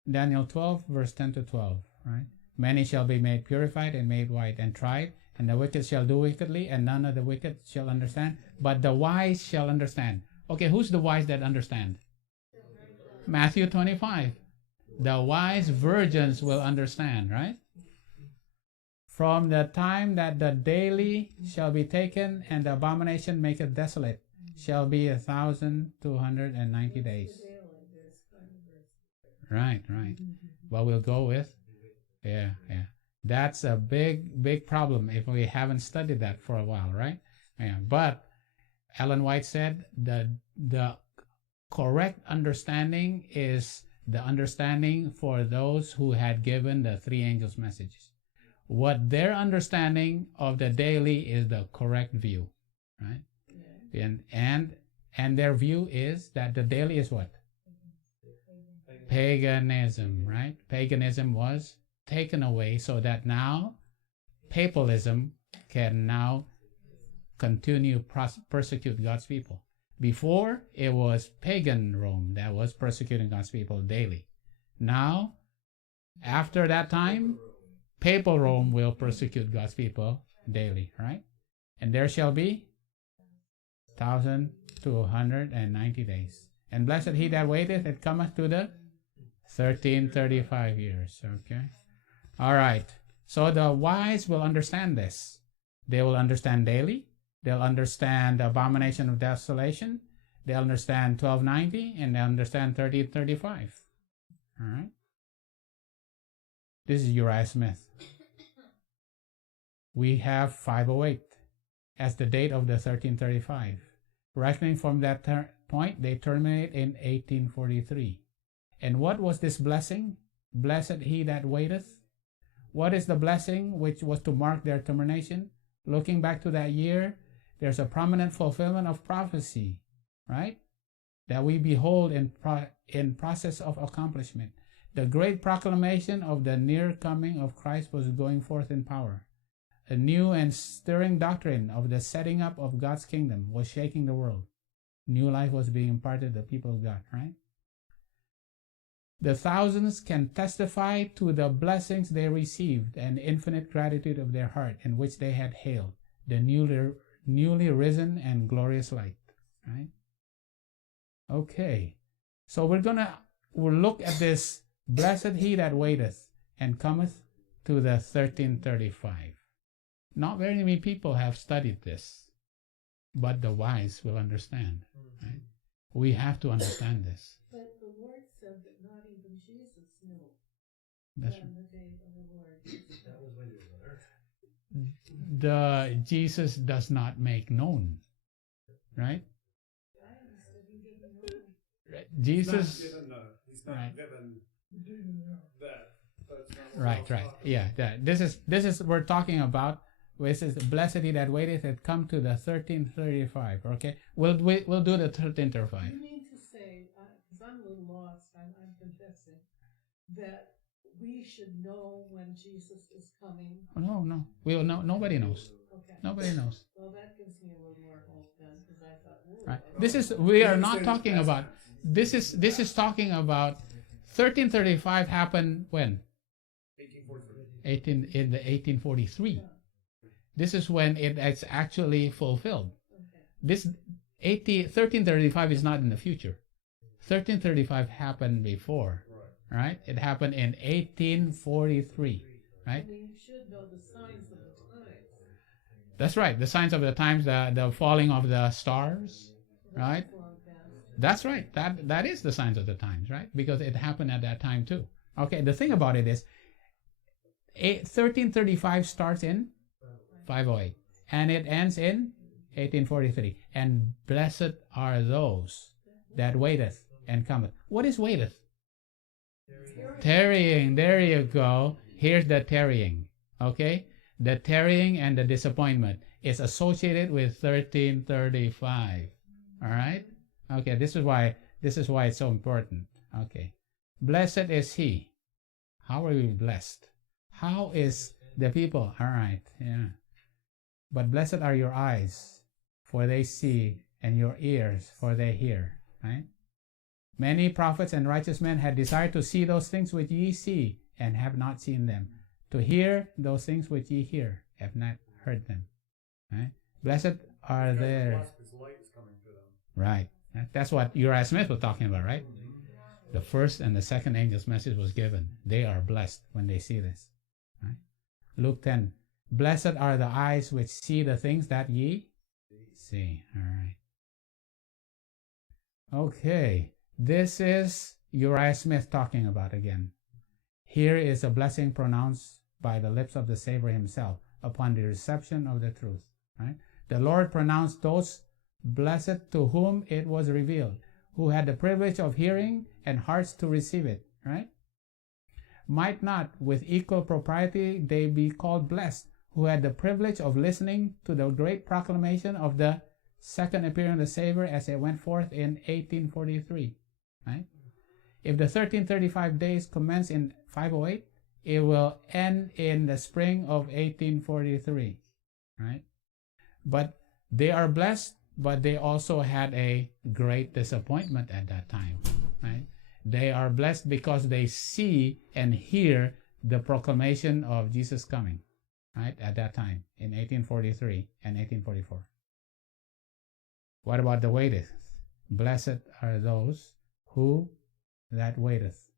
Daniel 12, verse 10 to 12. right? Many shall be made purified and made white and tried, and the wicked shall do wickedly, and none of the wicked shall understand, but the wise shall understand. Okay, who's the wise that understand? Matthew 25. The wise virgins will understand, right? From the time that the daily shall be taken and the abomination maketh desolate, shall be 1,290 days. Right. Well, we'll go with, yeah. That's a big problem if we haven't studied that for a while, right? Yeah. But Ellen White said the correct understanding is the understanding for those who had given the three angels' messages. What their understanding of the daily is the correct view, right? Yeah. And their view is that the daily is what? Paganism, right? Paganism was taken away so that now papalism can now continue persecute God's people. Before, it was pagan Rome that was persecuting God's people daily. Now, after that time, papal Rome will persecute God's people daily, right? And there shall be 1,290 days. And blessed he that waiteth, it cometh to the 1335 years, okay? All right. So the wise will understand this. They will understand daily. They'll understand the abomination of desolation. They'll understand 1290, and they'll understand 1335. All right. This is Uriah Smith. We have 508 as the date of the 1335. Reckoning from that point, they terminate in 1843. And what was this blessing? Blessed he that waiteth. What is the blessing which was to mark their termination? Looking back to that year, there's a prominent fulfillment of prophecy, right? That we behold in process of accomplishment. The great proclamation of the near coming of Christ was going forth in power. A new and stirring doctrine of the setting up of God's kingdom was shaking the world. New life was being imparted to the people of God, right? The thousands can testify to the blessings they received and infinite gratitude of their heart in which they had hailed the newly risen and glorious light, right? Okay, so we'll look at this. Blessed he that waiteth and cometh to the 1335. Not very many people have studied this, but the wise will understand, right? We have to understand this. But the Lord said that not even Jesus knew That's when the day of the Lord. That was when he was on earth. The Jesus does not make known, right? Jesus, he's not right. given that. That's not what Right. Yeah, this is we're talking about. This is blessed he that waiteth had come to the 1335. Okay, we'll do the 1335. You mean to say, because I'm a little lost, I'm confessing, that we should know when Jesus is coming? Oh, no, we will know. Nobody knows. Okay. Nobody knows. Well, that gives me a little more hope then, because I thought, Right. I We are not talking about. This is talking about 1335 happened when? 1843. In the 1843. This is when it's actually fulfilled. Okay. This 1335 is not in the future. 1335 happened before, right? It happened in 1843, right? We should know the signs of the times. That's right. The signs of the times, the falling of the stars, right? That's right. That is the signs of the times, right? Because it happened at that time too. Okay. The thing about it is, 1335 starts in 508, and it ends in 1843. And blessed are those that waiteth and cometh. What is waiteth? Tarrying. There you go. Here's the tarrying. Okay? The tarrying and the disappointment is associated with 1335. All right? Okay, this is why it's so important. Okay. Blessed is he. How are we blessed? How is the people? All right. Yeah. But blessed are your eyes, for they see, and your ears, for they hear. Right? Many prophets and righteous men had desired to see those things which ye see, and have not seen them, to hear those things which ye hear, have not heard them. Right? Blessed are Because they. His light is coming to them. Right. That's what Uriah Smith was talking about, right? The first and the second angel's message was given. They are blessed when they see this. Right? Luke 10. Blessed are the eyes which see the things that ye see. All right. Okay. This is Uriah Smith talking about again. Here is a blessing pronounced by the lips of the Savior himself upon the reception of the truth. Right? The Lord pronounced those blessed to whom it was revealed, who had the privilege of hearing and hearts to receive it. Right? Might not with equal propriety they be called blessed, who had the privilege of listening to the great proclamation of the second appearing of the Savior as it went forth in 1843. Right? If the 1335 days commence in 508, it will end in the spring of 1843. Right? But they are blessed, but they also had a great disappointment at that time. Right? They are blessed because they see and hear the proclamation of Jesus coming. Right? At that time, in 1843 and 1844. What about the waiteth? Blessed are those who that waiteth.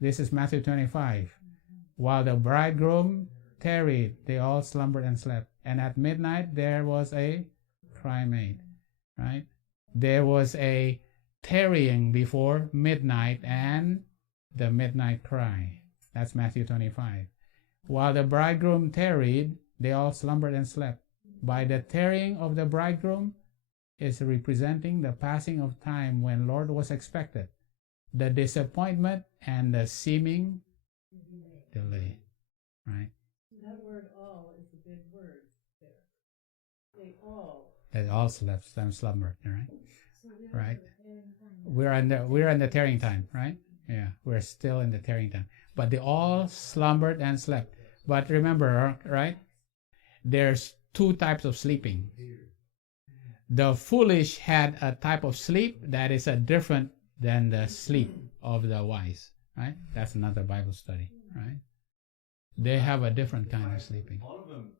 This is Matthew 25. While the bridegroom tarried, they all slumbered and slept. And at midnight there was a cry made. Right? There was a tarrying before midnight and the midnight cry. That's Matthew 25. While the bridegroom tarried, they all slumbered and slept. By the tarrying of the bridegroom is representing the passing of time when Lord was expected, the disappointment and the seeming delay. Right? That word all is a big word there. They all. They all slept and slumbered, right? So we're Right. in the tarrying time. We're in the tarrying time, right? Yeah, we're still in the tarrying time. But they all slumbered and slept. But remember, right? There's two types of sleeping. The foolish had a type of sleep that is different than the sleep of the wise, right? That's another Bible study, right? They have a different kind of sleeping. All of them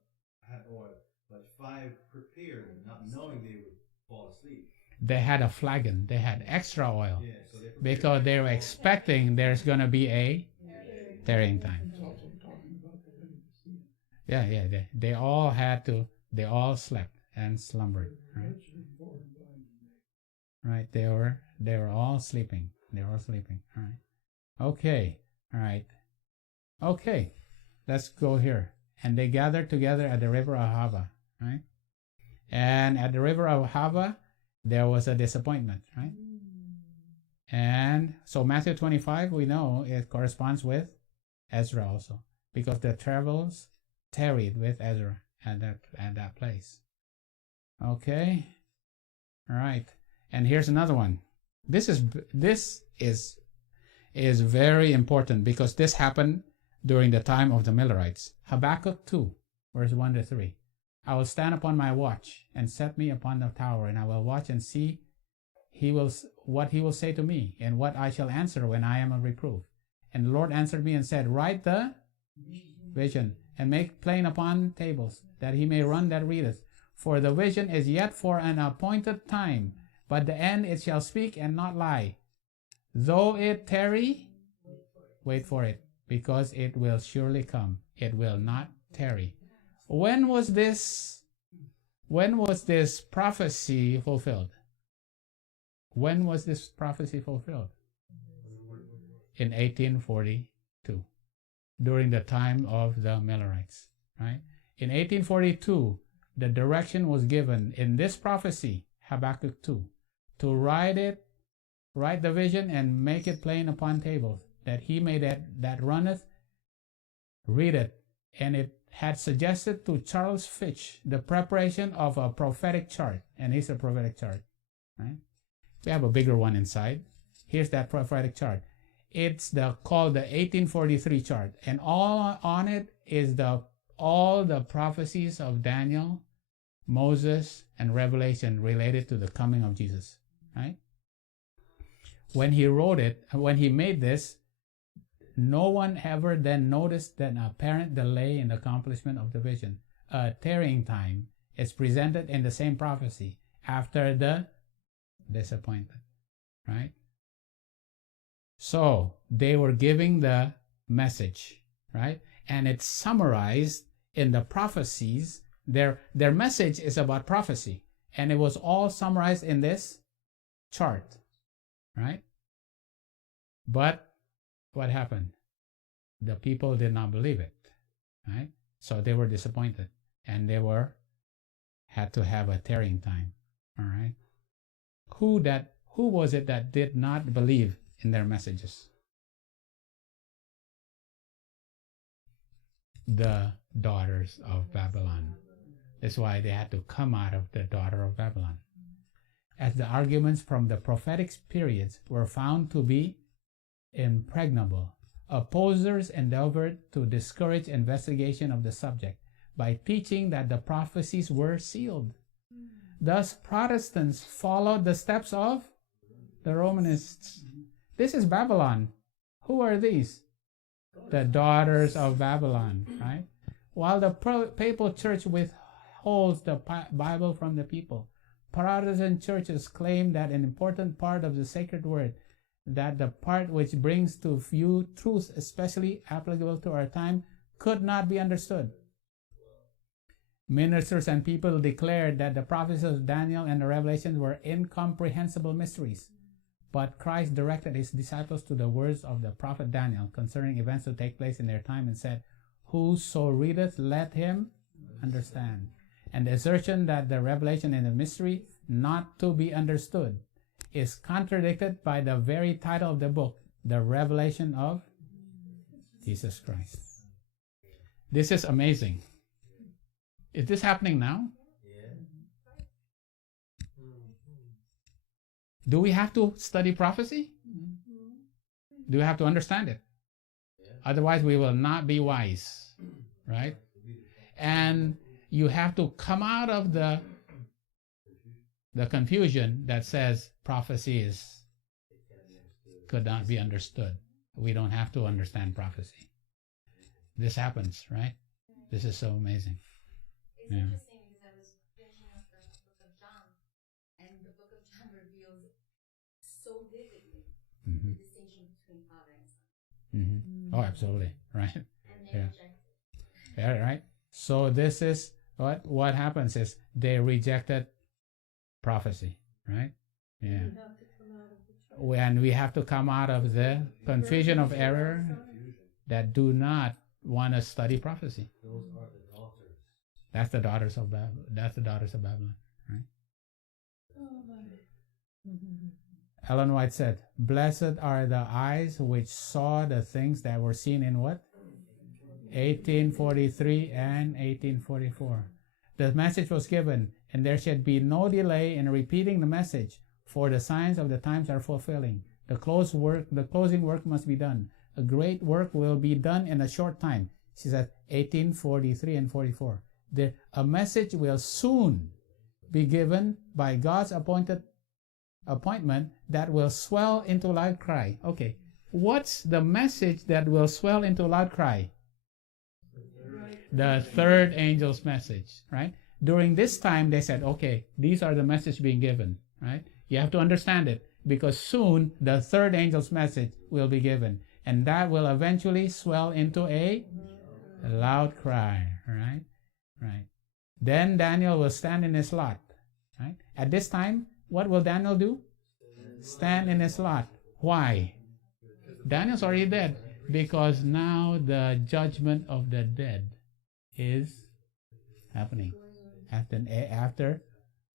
had oil, but 5 prepared, not knowing they would fall asleep. They had a flagon. They had extra oil Yeah, so they prepared. because they were expecting there's going to be a tarrying time. Yeah. They all slept and slumbered, right? Right. They were all sleeping. They were all sleeping. All right. Okay. All right. Okay. Let's go here. And they gathered together at the river of Hava, right? And at the river of Hava, there was a disappointment, right? And so Matthew 25, we know it corresponds with Ezra also, because the travels tarried with Ezra at that place. Okay. All right. And here's another one. This is very important because this happened during the time of the Millerites. Habakkuk 2, verse 1 to 3. I will stand upon my watch and set me upon the tower, and I will watch and see what he will say to me, and what I shall answer when I am reproved. And the Lord answered me and said, write the vision and make plain upon tables, that he may run that readeth. For the vision is yet for an appointed time, but the end it shall speak and not lie. Though it tarry, wait for it, because it will surely come. It will not tarry. When was this prophecy fulfilled? When was this prophecy fulfilled? In 1842, during the time of the Millerites, right? In 1842, the direction was given in this prophecy, Habakkuk 2, to write the vision and make it plain upon tables, that he may that runneth read it. And it had suggested to Charles Fitch the preparation of a prophetic chart, and here's a prophetic chart, right? We have a bigger one inside. Here's that prophetic chart. It's called the 1843 chart, and all on it is all the prophecies of Daniel, Moses, and Revelation related to the coming of Jesus, right? When he wrote it, when he made this, no one ever then noticed an apparent delay in the accomplishment of the vision. A tarrying time is presented in the same prophecy after the disappointment, right? So they were giving the message, right? And it's summarized in the prophecies. Their message is about prophecy, and it was all summarized in this chart, right? But what happened? The people did not believe it, right? So they were disappointed, and they had to have a tarrying time, all right? Who was it that did not believe in their messages? The daughters of Babylon. That's why they had to come out of the daughter of Babylon. As the arguments from the prophetic periods were found to be impregnable, opposers endeavored to discourage investigation of the subject by teaching that the prophecies were sealed. Thus, Protestants followed the steps of the Romanists. This is Babylon. Who are these? The daughters of Babylon, right? While the papal church withholds the Bible from the people, Protestant churches claim that an important part of the sacred word, that the part which brings to view truths especially applicable to our time, could not be understood. Ministers and people declared that the prophecies of Daniel and the Revelations were incomprehensible mysteries. But Christ directed his disciples to the words of the prophet Daniel concerning events to take place in their time and said, "Whoso readeth, let him understand." And the assertion that the revelation is a mystery not to be understood is contradicted by the very title of the book, The Revelation of Jesus Christ. This is amazing. Is this happening now? Do we have to study prophecy? Do we have to understand it? Otherwise, we will not be wise, right? And you have to come out of the confusion that says prophecy could not be understood. We don't have to understand prophecy. This happens, right? This is so amazing. It's interesting because I was finishing up the book of John, and the book of John reveals so vividly the distinction between father and son. Oh, absolutely, right? And they reject it. Yeah, right. So this is what happens is they rejected prophecy, right? Yeah. And we have to come out of the confusion of error that do not want to study prophecy. Those are the daughters. That's the daughters of Babylon. That's the daughters of Babylon, right? Oh my. Ellen White said, "Blessed are the eyes which saw the things that were seen in what? 1843 and 1844. The message was given, and there should be no delay in repeating the message, for the signs of the times are fulfilling. The closing work must be done. A great work will be done in a short time." She said 1843 and 44. A message will soon be given by God's appointment that will swell into loud cry. Okay, what's the message that will swell into loud cry? The third angel's message, right? During this time, they said, okay, these are the message being given, right? You have to understand it, because soon the third angel's message will be given, and that will eventually swell into a loud cry, right? Right. Then Daniel will stand in his lot, right? At this time, what will Daniel do? Stand in his lot. Why? Daniel's already dead, because now the judgment of the dead is happening after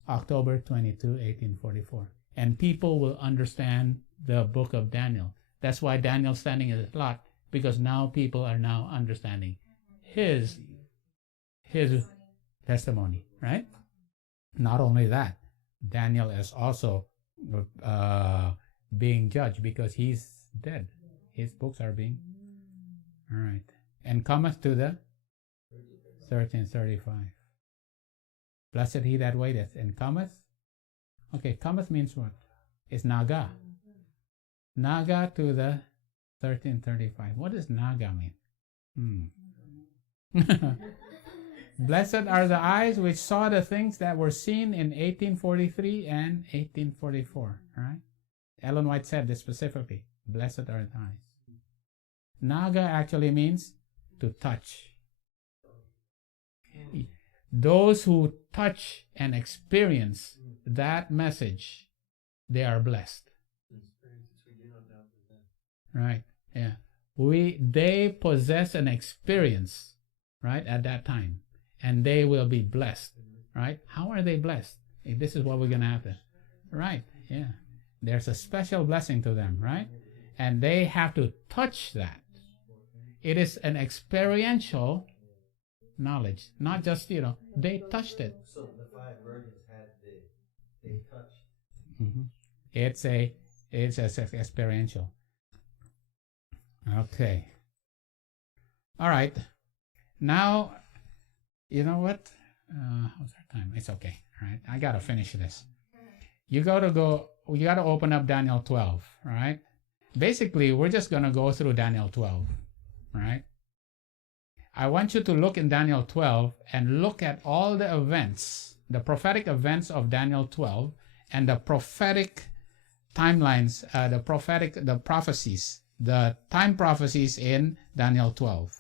October 22, 1844. And people will understand the book of Daniel. That's why Daniel's standing in his lot, because now people are now understanding his testimony, right? Not only that, Daniel is also being judged because he's dead. His books are being... All right. And cometh to the 1335. Blessed he that waiteth and cometh. Okay, cometh means what? It's Naga. Naga to the 13:35. What does Naga mean? Blessed are the eyes which saw the things that were seen in 1843 and 1844. Right? Ellen White said this specifically. Blessed are the eyes. Naga actually means to touch. Those who touch and experience that message, they are blessed. Right? Yeah. They possess an experience, right, at that time, and they will be blessed. Right? How are they blessed? This is what we're gonna have to. Right? Yeah. There's a special blessing to them, right? And they have to touch that. It is an experiential knowledge, not just, they touched it. So the 5 virgins they touched. Mm-hmm. It's experiential. Okay. All right. Now, you know what? How's our time? It's okay. All right. I gotta finish this. You gotta open up Daniel 12. All right. Basically, we're just gonna go through Daniel 12. Right? I want you to look in Daniel 12 and look at all the events, the prophetic events of Daniel 12, and the prophetic timelines, the prophecies, the time prophecies in Daniel 12.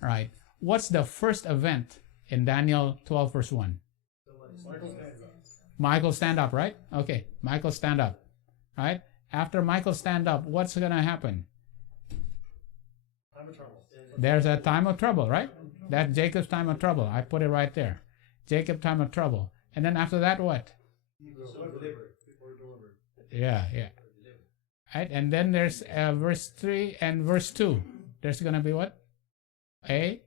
All right. What's the first event in Daniel 12 verse 1? Michael stand up, right? Okay. Michael stand up. Right? After Michael stand up, what's going to happen? Time of trouble. There's a time of trouble, right? That's Jacob's time of trouble. I put it right there. Jacob's time of trouble. And then after that, what? Delivered. Yeah. Right? And then there's verse 3 and verse 2. There's going to be what? A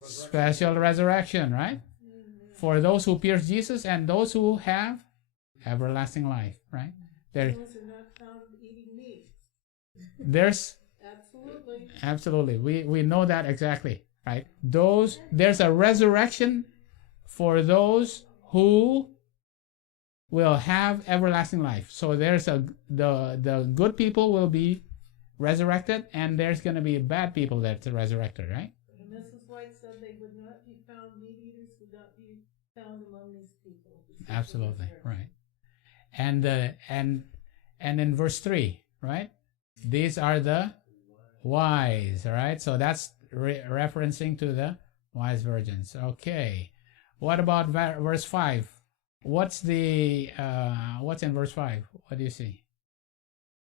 special resurrection, right? For those who pierce Jesus and those who have everlasting life, right? Those are not found eating meat. There's absolutely. We know that exactly, right? There's a resurrection for those who will have everlasting life. So there's the good people will be resurrected, and there's going to be bad people that's resurrected, right? And Mrs. White said they would not be found, meat eaters would not be found among these people. Absolutely, right. And in verse 3, right? These are the wise, all right? So that's referencing to the wise virgins. Okay. What about verse 5? What's in verse 5? What do you see?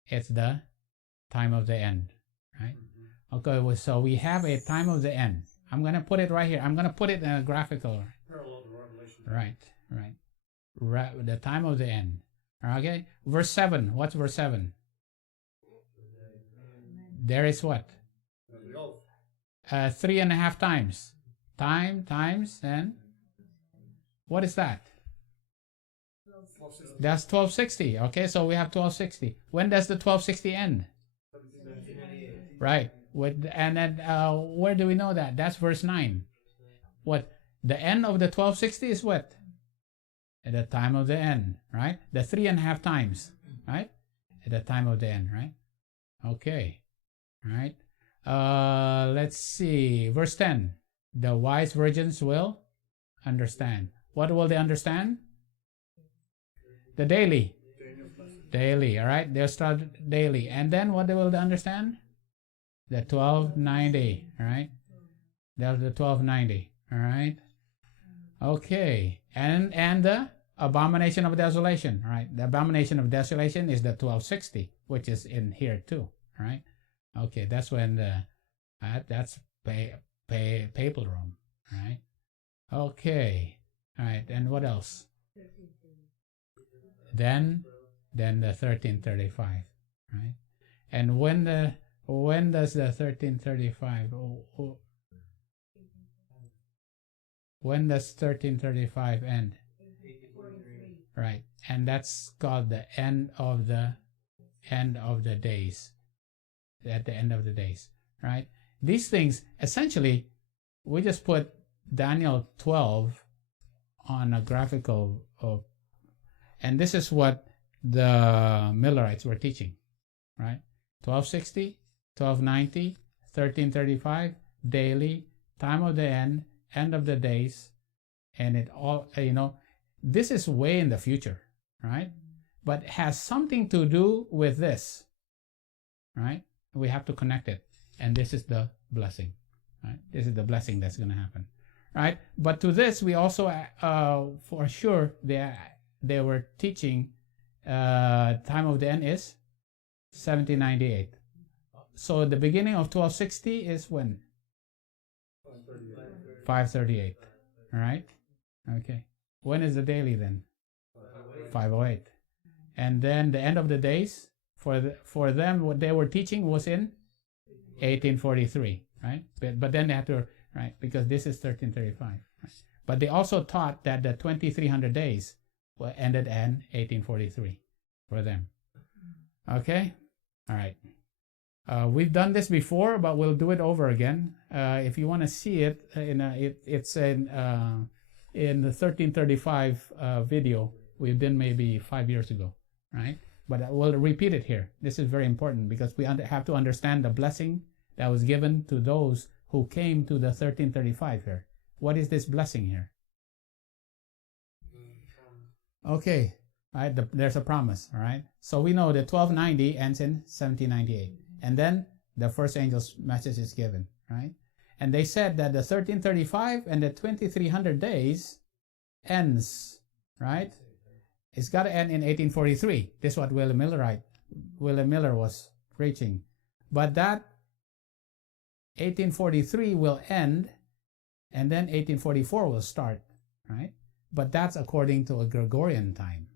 It's the time of the end, right? Okay, so we have a time of the end. I'm going to put it right here. I'm going to put it in a graphical. Parallel to Revelation. Right. The time of the end. Okay. Verse 7. What's verse 7? There is what? 3.5 times. Times, and what is that? That's 1260. Okay, so we have 1260. When does the 1260 end? Right. And then where do we know that? That's verse 9. What? The end of the 1260 is what? At the time of the end, right? The 3.5 times, right? At the time of the end, right? Okay. Right. Let's see. Verse 10. The wise virgins will understand. What will they understand? The daily. All right. They'll start daily. And then what will they understand? The 1290. All right. That's the 1290. All right. Okay. And the abomination of desolation. All right. The abomination of desolation is the 1260, which is in here too. All right. Okay. That's when that's papal Rome. All right. Okay. All right. And what else? Then the 1335. Right. And when does the 1335? When does 1335 end? Right. And that's called the end of the days. At the end of the days. Right? These things, essentially, we just put Daniel 12 on a graphical of, and this is what the Millerites were teaching. Right? 1260 1290, 1335, daily, time of the end of the days, and it all, this is way in the future, right? But it has something to do with this, right? We have to connect it. And this is the blessing, right? This is the blessing that's going to happen, right? But to this, we also, for sure, they were teaching time of the end is 1798. So the beginning of 1260 is when? 538. All right? Okay. When is the daily then? 508. And then the end of the days, for them, what they were teaching was in 1843, right? But then they had to, right? Because this is 1335. Right? But they also taught that the 2300 days ended in 1843 for them. Okay? All right. We've done this before, but we'll do it over again. If you want to see it, it's in the 1335 video we've done maybe 5 years ago, right? But we'll repeat it here. This is very important because we have to understand the blessing that was given to those who came to the 1335 here. What is this blessing here? Okay, all right, there's a promise, all right? So we know that 1290 ends in 1798. And then the first angel's message is given, right? And they said that the 1335 and the 2300 days ends, right? It's got to end in 1843. This is what William Miller was preaching. But that 1843 will end, and then 1844 will start, right? But that's according to a Gregorian time,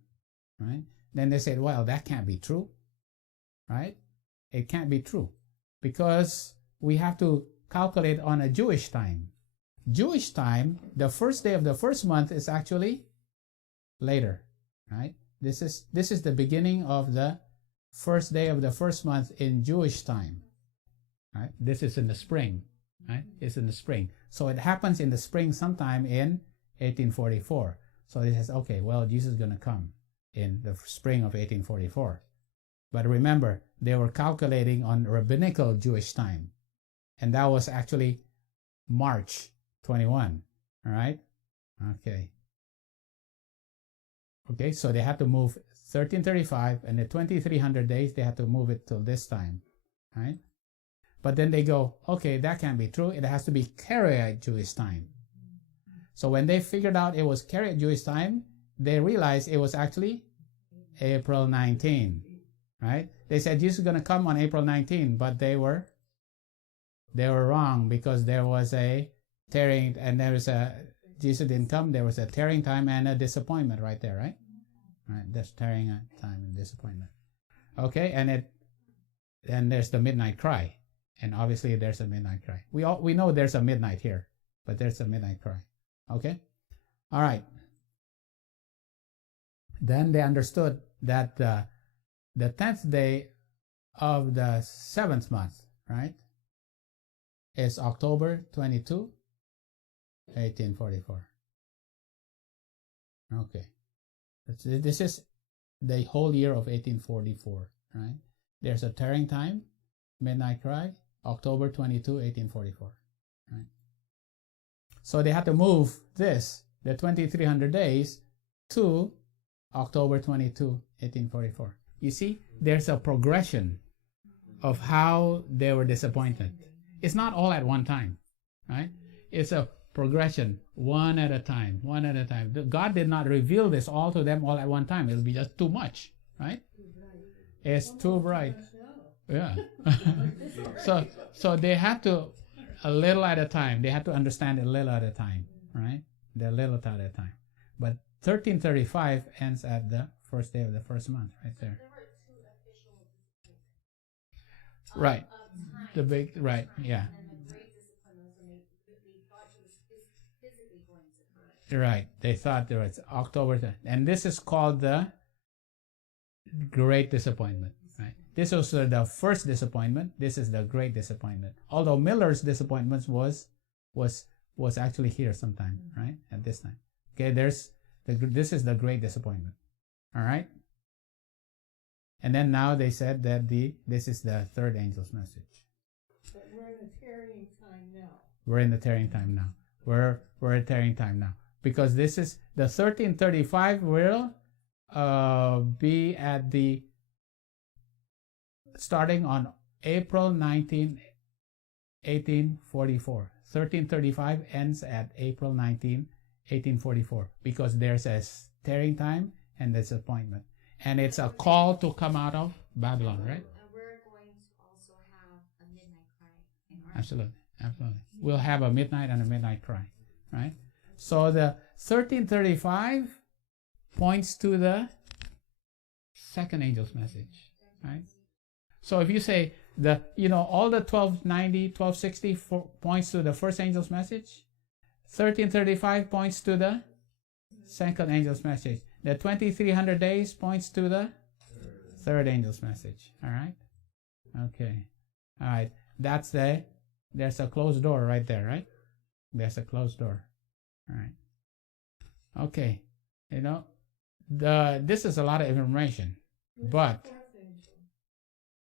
right? Then they said, well, that can't be true, right? It can't be true because we have to calculate on a Jewish time. Jewish time, the first day of the first month is actually later, right? This is the beginning of the first day of the first month in Jewish time, right? This is in the spring, right? It's in the spring. So it happens in the spring sometime in 1844. So it says, okay, well, Jesus is going to come in the spring of 1844. But remember, they were calculating on rabbinical Jewish time. And that was actually March 21. All right? Okay. Okay, so they had to move 1335 and the 2300 days, they had to move it till this time. Right? But then they go, okay, that can't be true. It has to be Karaite Jewish time. So when they figured out it was Karaite Jewish time, they realized it was actually April 19. Right? They said Jesus is going to come on April 19, but they were wrong because there was a tarrying, and Jesus didn't come. There was a tarrying time and a disappointment right there, right? Right. That's tarrying time and disappointment. Okay, and there's the midnight cry, and obviously there's a midnight cry. We know there's a midnight here, but there's a midnight cry. Okay, all right. Then they understood that the 10th day of the 7th month, right, is October 22, 1844. Okay. This is the whole year of 1844, right? There's a tarrying time, midnight cry, October 22, 1844, right? So they had to move this, the 2300 days, to October 22, 1844. You see, there's a progression of how they were disappointed. It's not all at one time, right? It's a progression, one at a time, one at a time. God did not reveal this all to them all at one time. It'll be just too much, right? It's too bright. Yeah. So they had to, a little at a time. They had to understand a little at a time, right? The little at a time. But 1335 ends at the first day of the first month, right there. There were two official disciplines. Right. Of time. The big, right, yeah. And the great discipline was when they thought he was physically going to come. Right. They thought there was October, and this is called the Great Disappointment. Right. This was the first disappointment. This is the Great Disappointment. Although Miller's disappointments was actually here sometime, right? At this time. Okay. This is the Great Disappointment. All right. And then now they said that this is the third angel's message. But we're in a tarrying time now. We're in the tarrying time now. We're at tarrying time now. Because this is the 1335 will be at the starting on April 19, 1844. 1335 ends at April 19, 1844, because there's a tarrying time and there's appointment. And it's a call to come out of Babylon, right? And we're going to also have a midnight cry in our Absolutely, absolutely. We'll have a midnight and a midnight cry, right? So the 1335 points to the second angel's message, right? So if you say all the 1290, 1260 points to the first angel's message, 1335 points to the second angel's message. The 2300 days points to the third angel's message. All right? Okay. All right. There's a closed door right there, right? There's a closed door. All right. Okay. This is a lot of information, but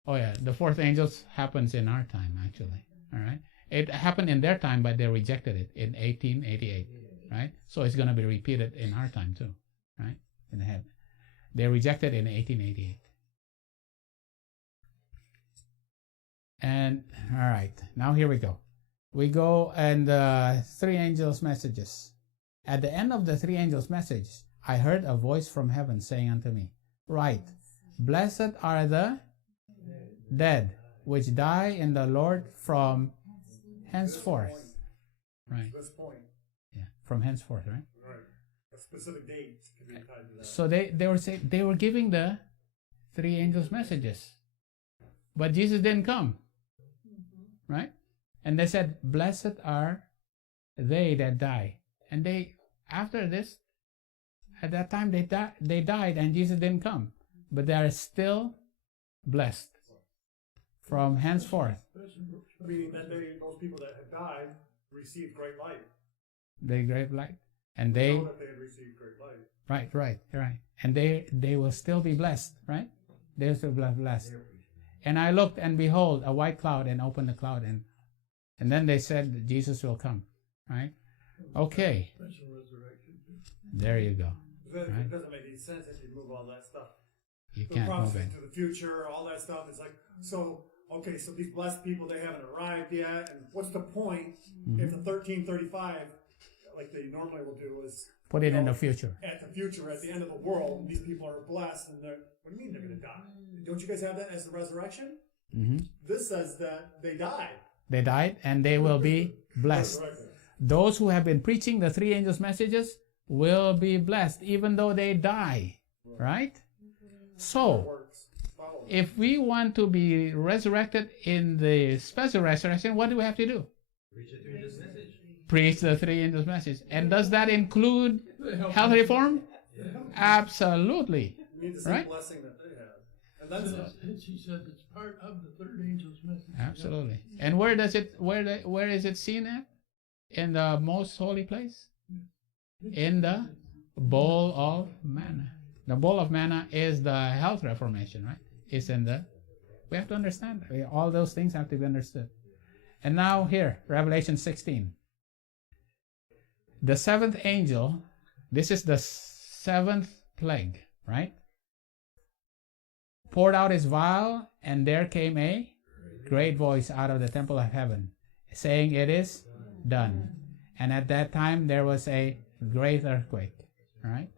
the fourth angel happens in our time, actually. All right. It happened in their time, but they rejected it in 1888, right? So it's going to be repeated in our time too, right? In heaven. They rejected it in 1888. And all right, now here we go. We go and three angels' messages. At the end of the three angels' message, I heard a voice from heaven saying unto me, "Write, blessed are the dead which die in the Lord from henceforth." Right. This point. Yeah, from henceforth, right? Right. A specific date can be tied to that. So they were giving the three angels messages, but Jesus didn't come, right? And they said, "Blessed are they that die," and after this, at that time they died, and Jesus didn't come, but they are still blessed from henceforth. Meaning that those people that had died received great light. The great light, and They they know that they had received great light. right, and they will still be blessed, right? They will still be blessed. And I looked, and behold, a white cloud, and opened the cloud, and then they said that Jesus will come, right? Okay. There you go. It doesn't make any sense if you move all that stuff. You The can't move prophecy it. to the future, all that stuff. It's like, so these blessed people, they haven't arrived yet, and what's the point if the 1335, like they normally will do, is Put it in the future. at the future, at the end of the world, these people are blessed, and what do you mean they're going to die? Don't you guys have that as the resurrection? Mm-hmm. This says that they died. They died, and they will be blessed. Resurrected. Those who have been preaching the three angels' messages will be blessed, even though they die, right? So, Works. Follow. if we want to be resurrected in the special resurrection, what do we have to do? Preach the three angels' message. Preach the three angels' message. And does that include health reform? Absolutely. You need the same Right? blessing that they had. And then some. She said it's part of the third angel's message. Absolutely. And where is it seen at? In the most holy place? In the bowl of manna. The bowl of manna is the health reformation, right? It's we have to understand. All those things have to be understood. And now here, Revelation 16. The seventh angel, this is the seventh plague, right? Poured out his vial, and there came a great voice out of the temple of heaven, saying, "It is done." And at that time there was a great earthquake, right?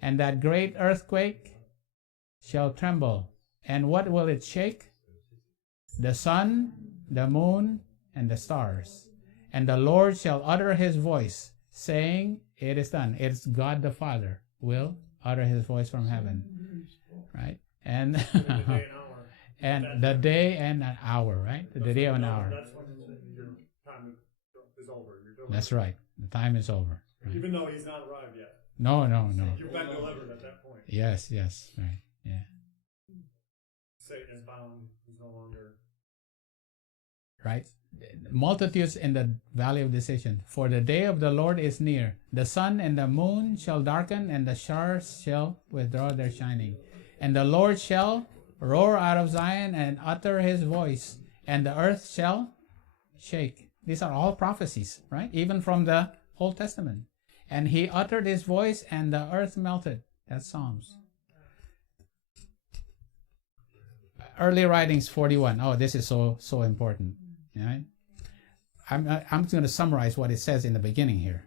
And that great earthquake shall tremble. And what will it shake? The sun, the moon, and the stars. And the Lord shall utter his voice, saying, "It is done." It's God the Father will utter his voice from heaven, right? And The day and hour. and the day and an hour, right? The day and an hour. That's when your time is over. You're delivered. That's right. The time is over. Right? Even though he's not arrived yet. No. You've been delivered at that point. Yes, right. Yeah. Satan is bound. He's no longer. Right? Multitudes in the valley of decision. For the day of the Lord is near. The sun and the moon shall darken, and the stars shall withdraw their shining. And the Lord shall roar out of Zion and utter his voice, and the earth shall shake. These are all prophecies, right? Even from the Old Testament. And he uttered his voice, and the earth melted. That's Psalms. Early writings 41. Oh, this is so important. Right? I'm going to summarize what it says in the beginning here.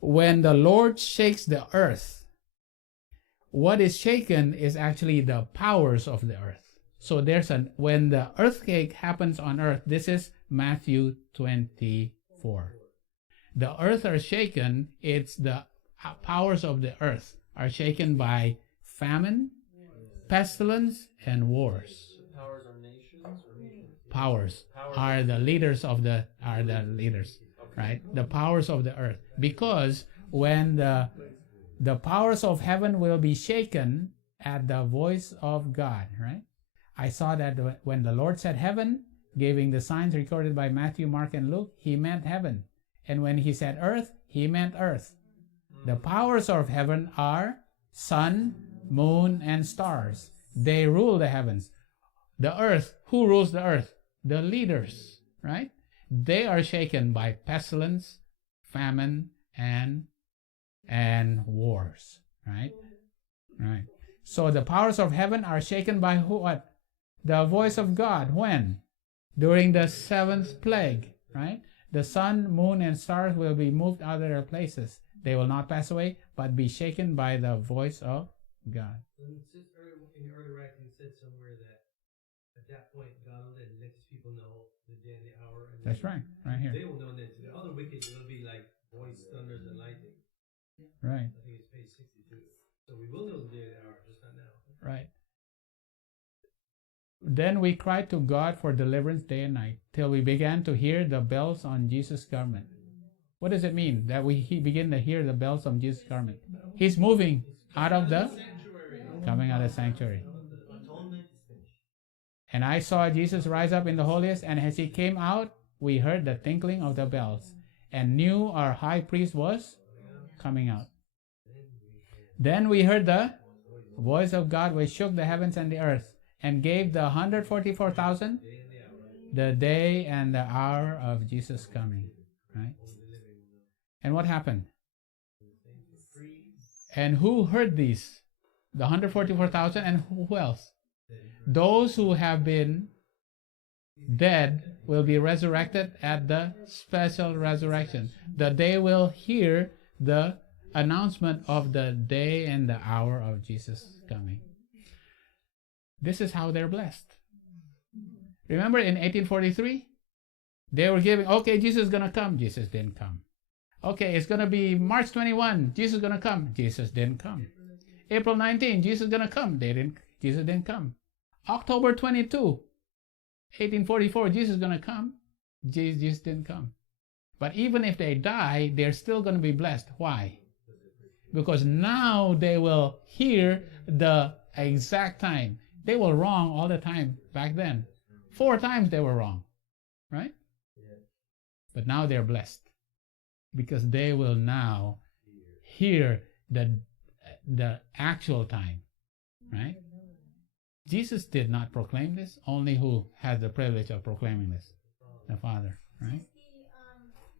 When the Lord shakes the earth, what is shaken is actually the powers of the earth. So when the earthquake happens on earth, this is Matthew 24. The earth are shaken, it's the powers of the earth are shaken by famine, pestilence, and wars. Powers are nations or nations? Powers are the leaders right? The powers of the earth. Because when the powers of heaven will be shaken at the voice of God, right? I saw that when the Lord said heaven, giving the signs recorded by Matthew, Mark, and Luke, he meant heaven. And when he said earth, he meant earth. The powers of heaven are sun, moon, and stars. They rule the heavens. The earth, who rules the earth? The leaders, right? They are shaken by pestilence, famine, and wars, right? Right. So the powers of heaven are shaken by what? The voice of God. When? During the 7th plague, right? The sun, moon, and stars will be moved out of their places. They will not pass away, but be shaken by the voice of God. In the early writing, it said somewhere that at that point, God will then let his people know the day and the hour. And That's right here. They will know that to the other wicked, it will be like voice, thunders, and lightning. Right. I think it's page 62. So we will know the day and the hour, just not now. Right. Then we cried to God for deliverance day and night, till we began to hear the bells on Jesus' garment. What does it mean that he begin to hear the bells on Jesus' garment? He's moving out of coming out of the sanctuary. And I saw Jesus rise up in the holiest, and as he came out, we heard the tinkling of the bells, and knew our high priest was coming out. Then we heard the voice of God which shook the heavens and the earth, and gave the 144,000 the day and the hour of Jesus' coming. Right? And what happened? And who heard these? The 144,000, and who else? Those who have been dead will be resurrected at the special resurrection. That they will hear the announcement of the day and the hour of Jesus' coming. This is how they're blessed. Remember in 1843? They were giving, okay, Jesus is going to come. Jesus didn't come. Okay, it's going to be March 21. Jesus is going to come. Jesus didn't come. April 19, Jesus is going to come. Jesus didn't come. October 22, 1844, Jesus is going to come. Jesus didn't come. But even if they die, they're still going to be blessed. Why? Because now they will hear the exact time. They were wrong all the time back then. 4 times they were wrong. Right? But now they're blessed. Because they will now hear the actual time. Right? Jesus did not proclaim this. Only who had the privilege of proclaiming this? The Father. Right?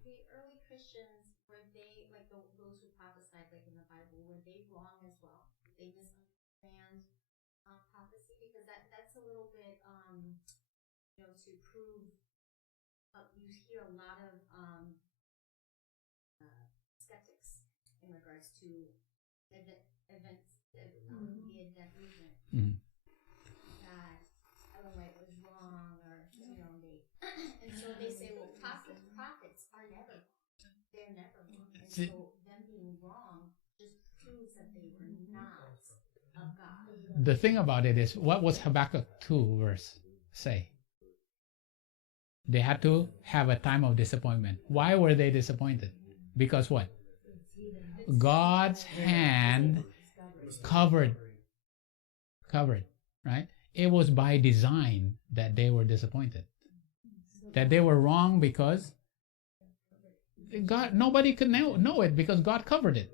The early Christians, were they, like those who prophesied like in the Bible, were they wrong as well? They misunderstand prophecy? Because that's a little bit, to prove, you hear a lot of skeptics in regards to events, the event movement. Mm-hmm. That Ellen White was wrong, or they, and so they say, well, prophets are never wrong. They're never wrong, and so them being wrong just proves that they were not of God. The thing about it is, what was Habakkuk 2 verse say? They had to have a time of disappointment. Why were they disappointed? Because what? God's hand covered, right? It was by design that they were disappointed. That they were wrong because God, nobody could know it because God covered it.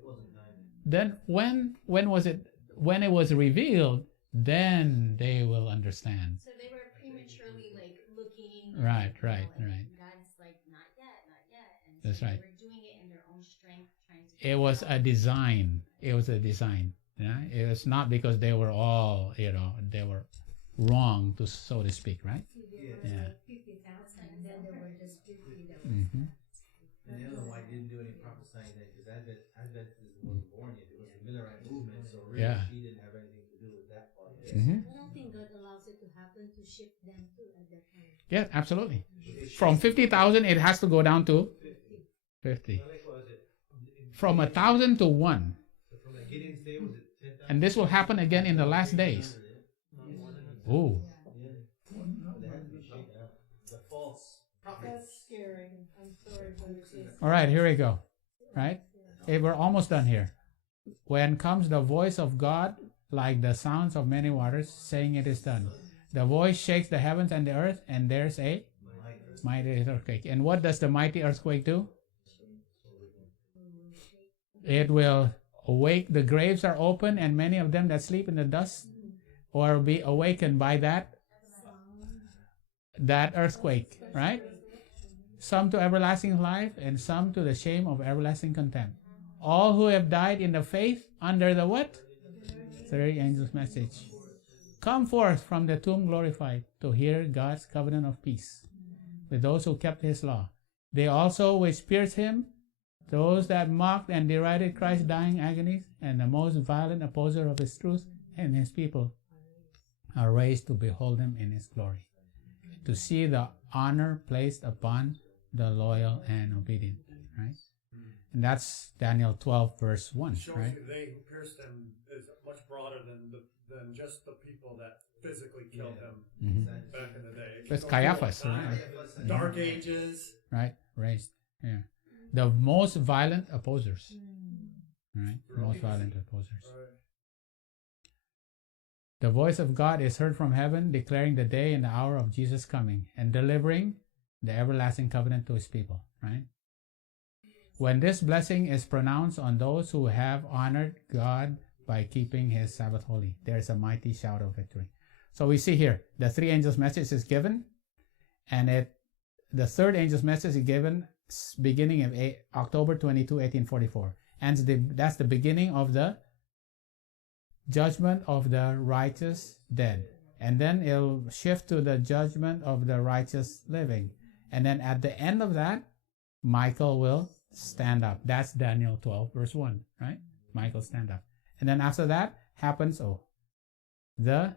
Then when was it? When it was revealed, then they will understand. So they were prematurely like looking. Right, and, you right, know, and right. God's like, not yet, not yet. And That's so right. they were doing it in their own strength, trying to. It was a design. It was a design. Yeah? It was not because they were all, they were wrong, so to speak, right? See, there were Yeah. like 50,000, and then there were just 50 that was Mm-hmm. And the other one didn't do any prophesying then, because Adventism wasn't born yet. It was the Millerite movement, so really Yeah. she didn't have anything to do with that part. Mm-hmm. I don't think God allows it to happen to shift them too at that time. Yeah, absolutely. From 50,000, it has to go down to 50. Like, what was it? From 1,000 to 1. So from like Gideon's day, was it 10,000? And this will happen again in the last days. Ooh. Yeah. They had to be shaken up. The false prophets. That's scary. I'm sorry, but it's just. All right, here we go. Right? We're almost done here. When comes the voice of God, like the sounds of many waters, saying it is done. The voice shakes the heavens and the earth, and there's a mighty earthquake. And what does the mighty earthquake do? It will awake. The graves are open, and many of them that sleep in the dust or be awakened by that earthquake, right? Some to everlasting life, and some to the shame of everlasting contempt. All who have died in the faith under the what? Third angel's message. Come forth from the tomb glorified to hear God's covenant of peace with those who kept his law. They also which pierced him, those that mocked and derided Christ's dying agonies, and the most violent opposer of his truth and his people, are raised to behold him in his glory, to see the honor placed upon the loyal and obedient, right? And that's Daniel 12 verse 1, Shows right? you they who pierced him is much broader than just the people that physically killed him Mm-hmm. back in the day. It's Go Caiaphas, through right? Dark Ages. Right? Raised, yeah. The most violent opposers, right? Most violent opposers. Right. The voice of God is heard from heaven, declaring the day and the hour of Jesus' coming and delivering the everlasting covenant to his people, right? When this blessing is pronounced on those who have honored God by keeping his Sabbath holy, there is a mighty shout of victory. So we see here, the three angels' message is given, and the third angel's message is given beginning of October 22, 1844. And that's the beginning of the judgment of the righteous dead. And then it'll shift to the judgment of the righteous living. And then at the end of that, Michael will stand up. That's Daniel 12, verse 1, right? Michael stand up. And then after that happens, the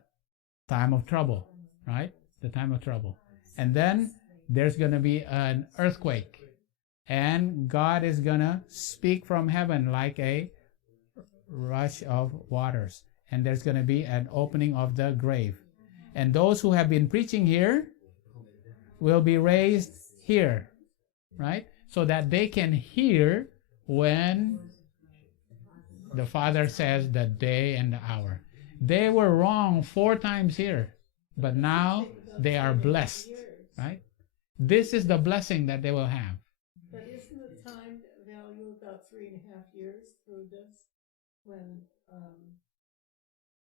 time of trouble, right? The time of trouble. And then there's going to be an earthquake. And God is going to speak from heaven like a rush of waters. And there's going to be an opening of the grave. And those who have been preaching here will be raised here, right? So that they can hear when the Father says the day and the hour. They were wrong 4 times here, but now they are blessed, right? This is the blessing that they will have. But isn't the time value about 3.5 years through this? When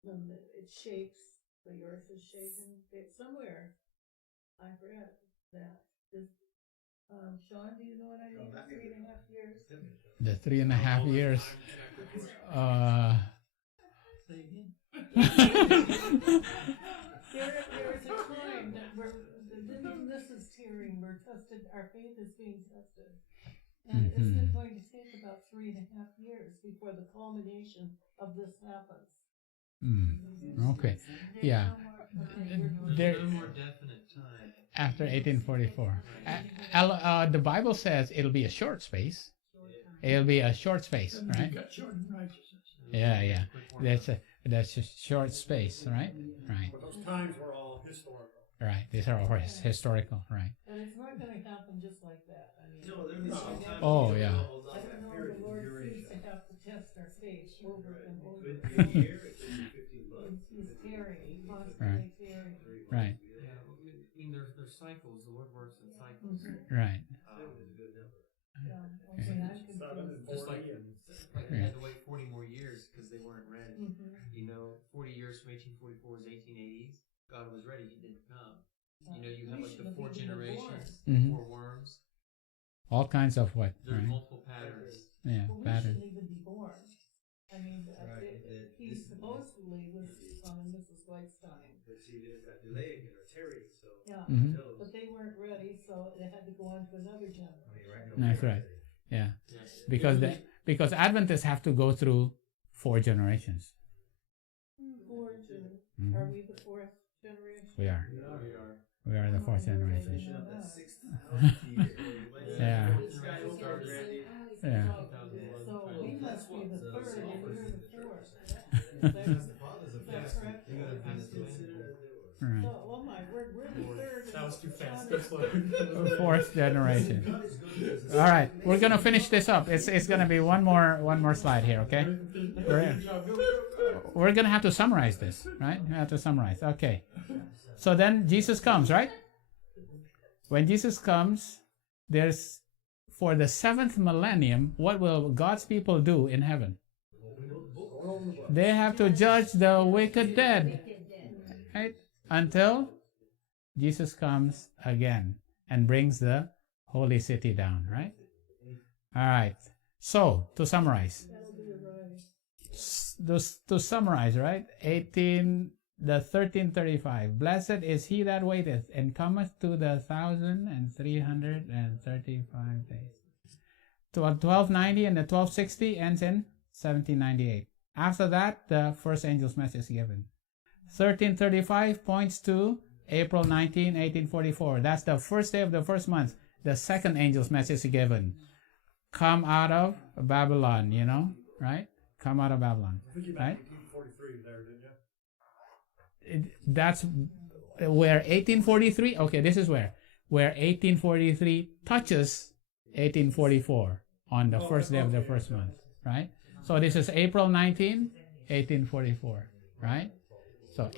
it shakes, the earth is shaken. Somewhere I've read that. Sean, do you know what I mean? 3.5 years. The 3.5 years. Say again. There is a time that this is tearing. We're tested. Our faith is being tested. And isn't it going to take about 3.5 years before the culmination of this happens? Okay. Yeah. There, No more definite time. after 1844. The Bible says it'll be a short space. It'll be a short space, right? Got short in righteousness. Yeah. That's a short space, right? Right. But those times were all historical. Right. These are all historical, right? And it's not going to happen just like that. I mean, No, there'll be some time. Oh, yeah. I don't know. The Lord seems to have to test our faith over and over. It could be a year, it could be 15 months. He's tearing, constantly tearing. Right. Yeah, I mean, there's cycles. The Lord works in cycles. Right. Seven is a good number. Yeah, okay, I'm 7 confused. and Just 40 like, and they had to wait 40 more years because they weren't ready. Mhm. You know, 40 years from 1844 was 1880s. God was ready. He didn't come. You know, you have We like the shouldn't 4 even been generations, Mhm. 4 worms. All kinds of what? There's Right? multiple patterns. Yeah, Well, we pattern. shouldn't even be born. I mean, he supposedly was from Mrs. White's time. But see, there's that delay again, or tarrying, so. Yeah, Mhm. but they weren't ready, so it had to go on to another generation. That's right. Yeah, Yeah. because Adventists have to go through 4 generations. Are we the fourth generation? We are. We are. We are the 4th generation. Yeah. Yeah. So we must be the third, and you're the fourth. Right. Is that correct? So, oh my word, we're the third. That was too fast. John- That's what- 4th generation. All right, we're gonna finish this up. It's gonna be one more slide here, okay? We're gonna have to summarize this, right? We have to summarize. Okay. So then Jesus comes, right? When Jesus comes, there's for the 7th millennium, what will God's people do in heaven? They have to judge the wicked dead, right? Until Jesus comes again and brings the holy city down, right? All right. So to summarize, to summarize, right? 1335. Blessed is he that waiteth and cometh to the 1,335 days. 1290 and the 1260 ends in 1798. After that, the first angel's message is given. 1335 points to April 19, 1844. That's the first day of the first month. The second angel's message is given. Come out of Babylon, you know, right? Come out of Babylon, I think you right? meant 1843 there, didn't you? That's where 1843, okay, this is where 1843 touches 1844 on the first day of the first month, right? So this is April 19, 1844, right? So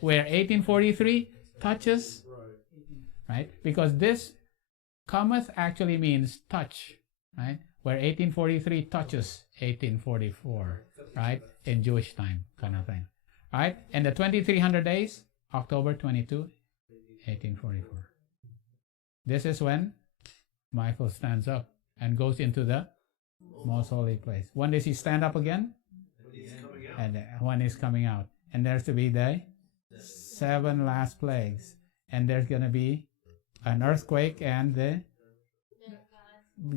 where 1843 touches, right? Because this cometh actually means touch, right? Where 1843 touches 1844, right? In Jewish time, kind of thing. Right? And the 2300 days, October 22, 1844. This is when Michael stands up and goes into the most holy place. When does he stand up again? And when he's coming out. And there's to be the 7 last plagues. And there's going to be an earthquake, and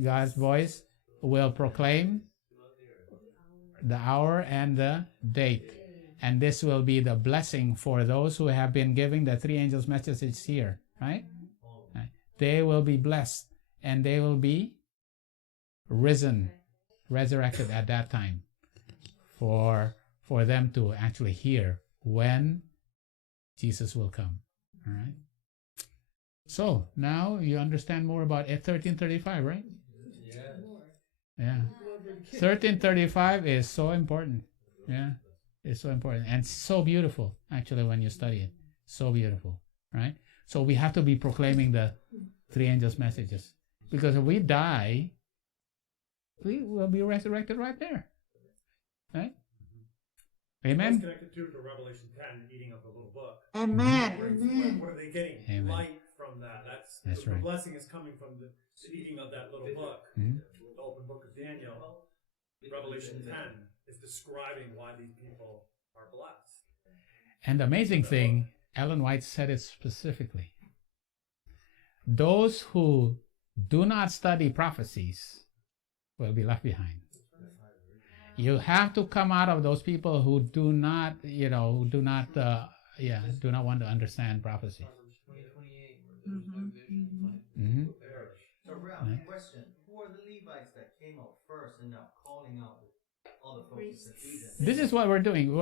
God's voice will proclaim the hour and the date. And this will be the blessing for those who have been giving the 3 angels' messages here, right? They will be blessed, and they will be resurrected at that time for them to actually hear when Jesus will come, all right? So now you understand more about 1335, right? Yeah. 1335 is so important. Yeah. It's so important and so beautiful, actually, when you study it. So beautiful, right? So we have to be proclaiming the 3 angels' messages. Because if we die, we will be resurrected right there. Right? Amen? That's connected to Revelation 10, eating of the little book. Amen. What are they getting? Amen. Light from that. That's the right. blessing is coming from the eating of that little book. Mhm. The open book of Daniel. Revelation 10 is describing why these people are blessed. And the amazing thing, Ellen White said it specifically. Those who do not study prophecies will be left behind. You have to come out of those people who do not, do not want to understand prophecy. Proverbs 20:28, where there's no vision, Mhm. So, Ralph, question: who are the Levites that came out first and now calling out all the folks in Eden? This is what we're doing.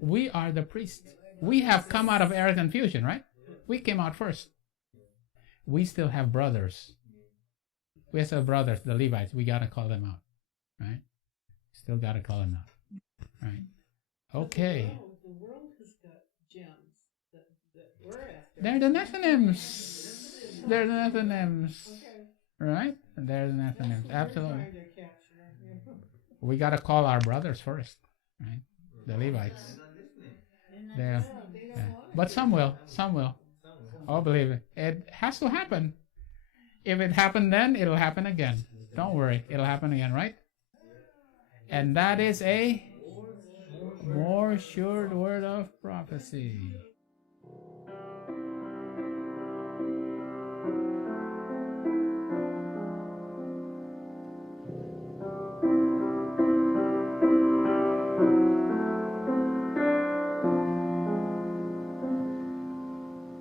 We are the priests. We have come out of error confusion, right? We came out first. We still have brothers. We still have brothers, the Levites. We got to call them out, right? Still got to call them out, right? Okay. The world has got gems that we're after. They're the Nethinims. They're the Nethinims, Okay. right? They're the Nethinims. That's what we're Absolutely. trying to capture, you know. We got to call our brothers first, right? The Levites. They're not listening. They're, They don't yeah. want it. But some will. Some will. Oh, believe it. It has to happen. If it happened then, it'll happen again. Don't worry. It'll happen again, right? And that is a more sure word of prophecy.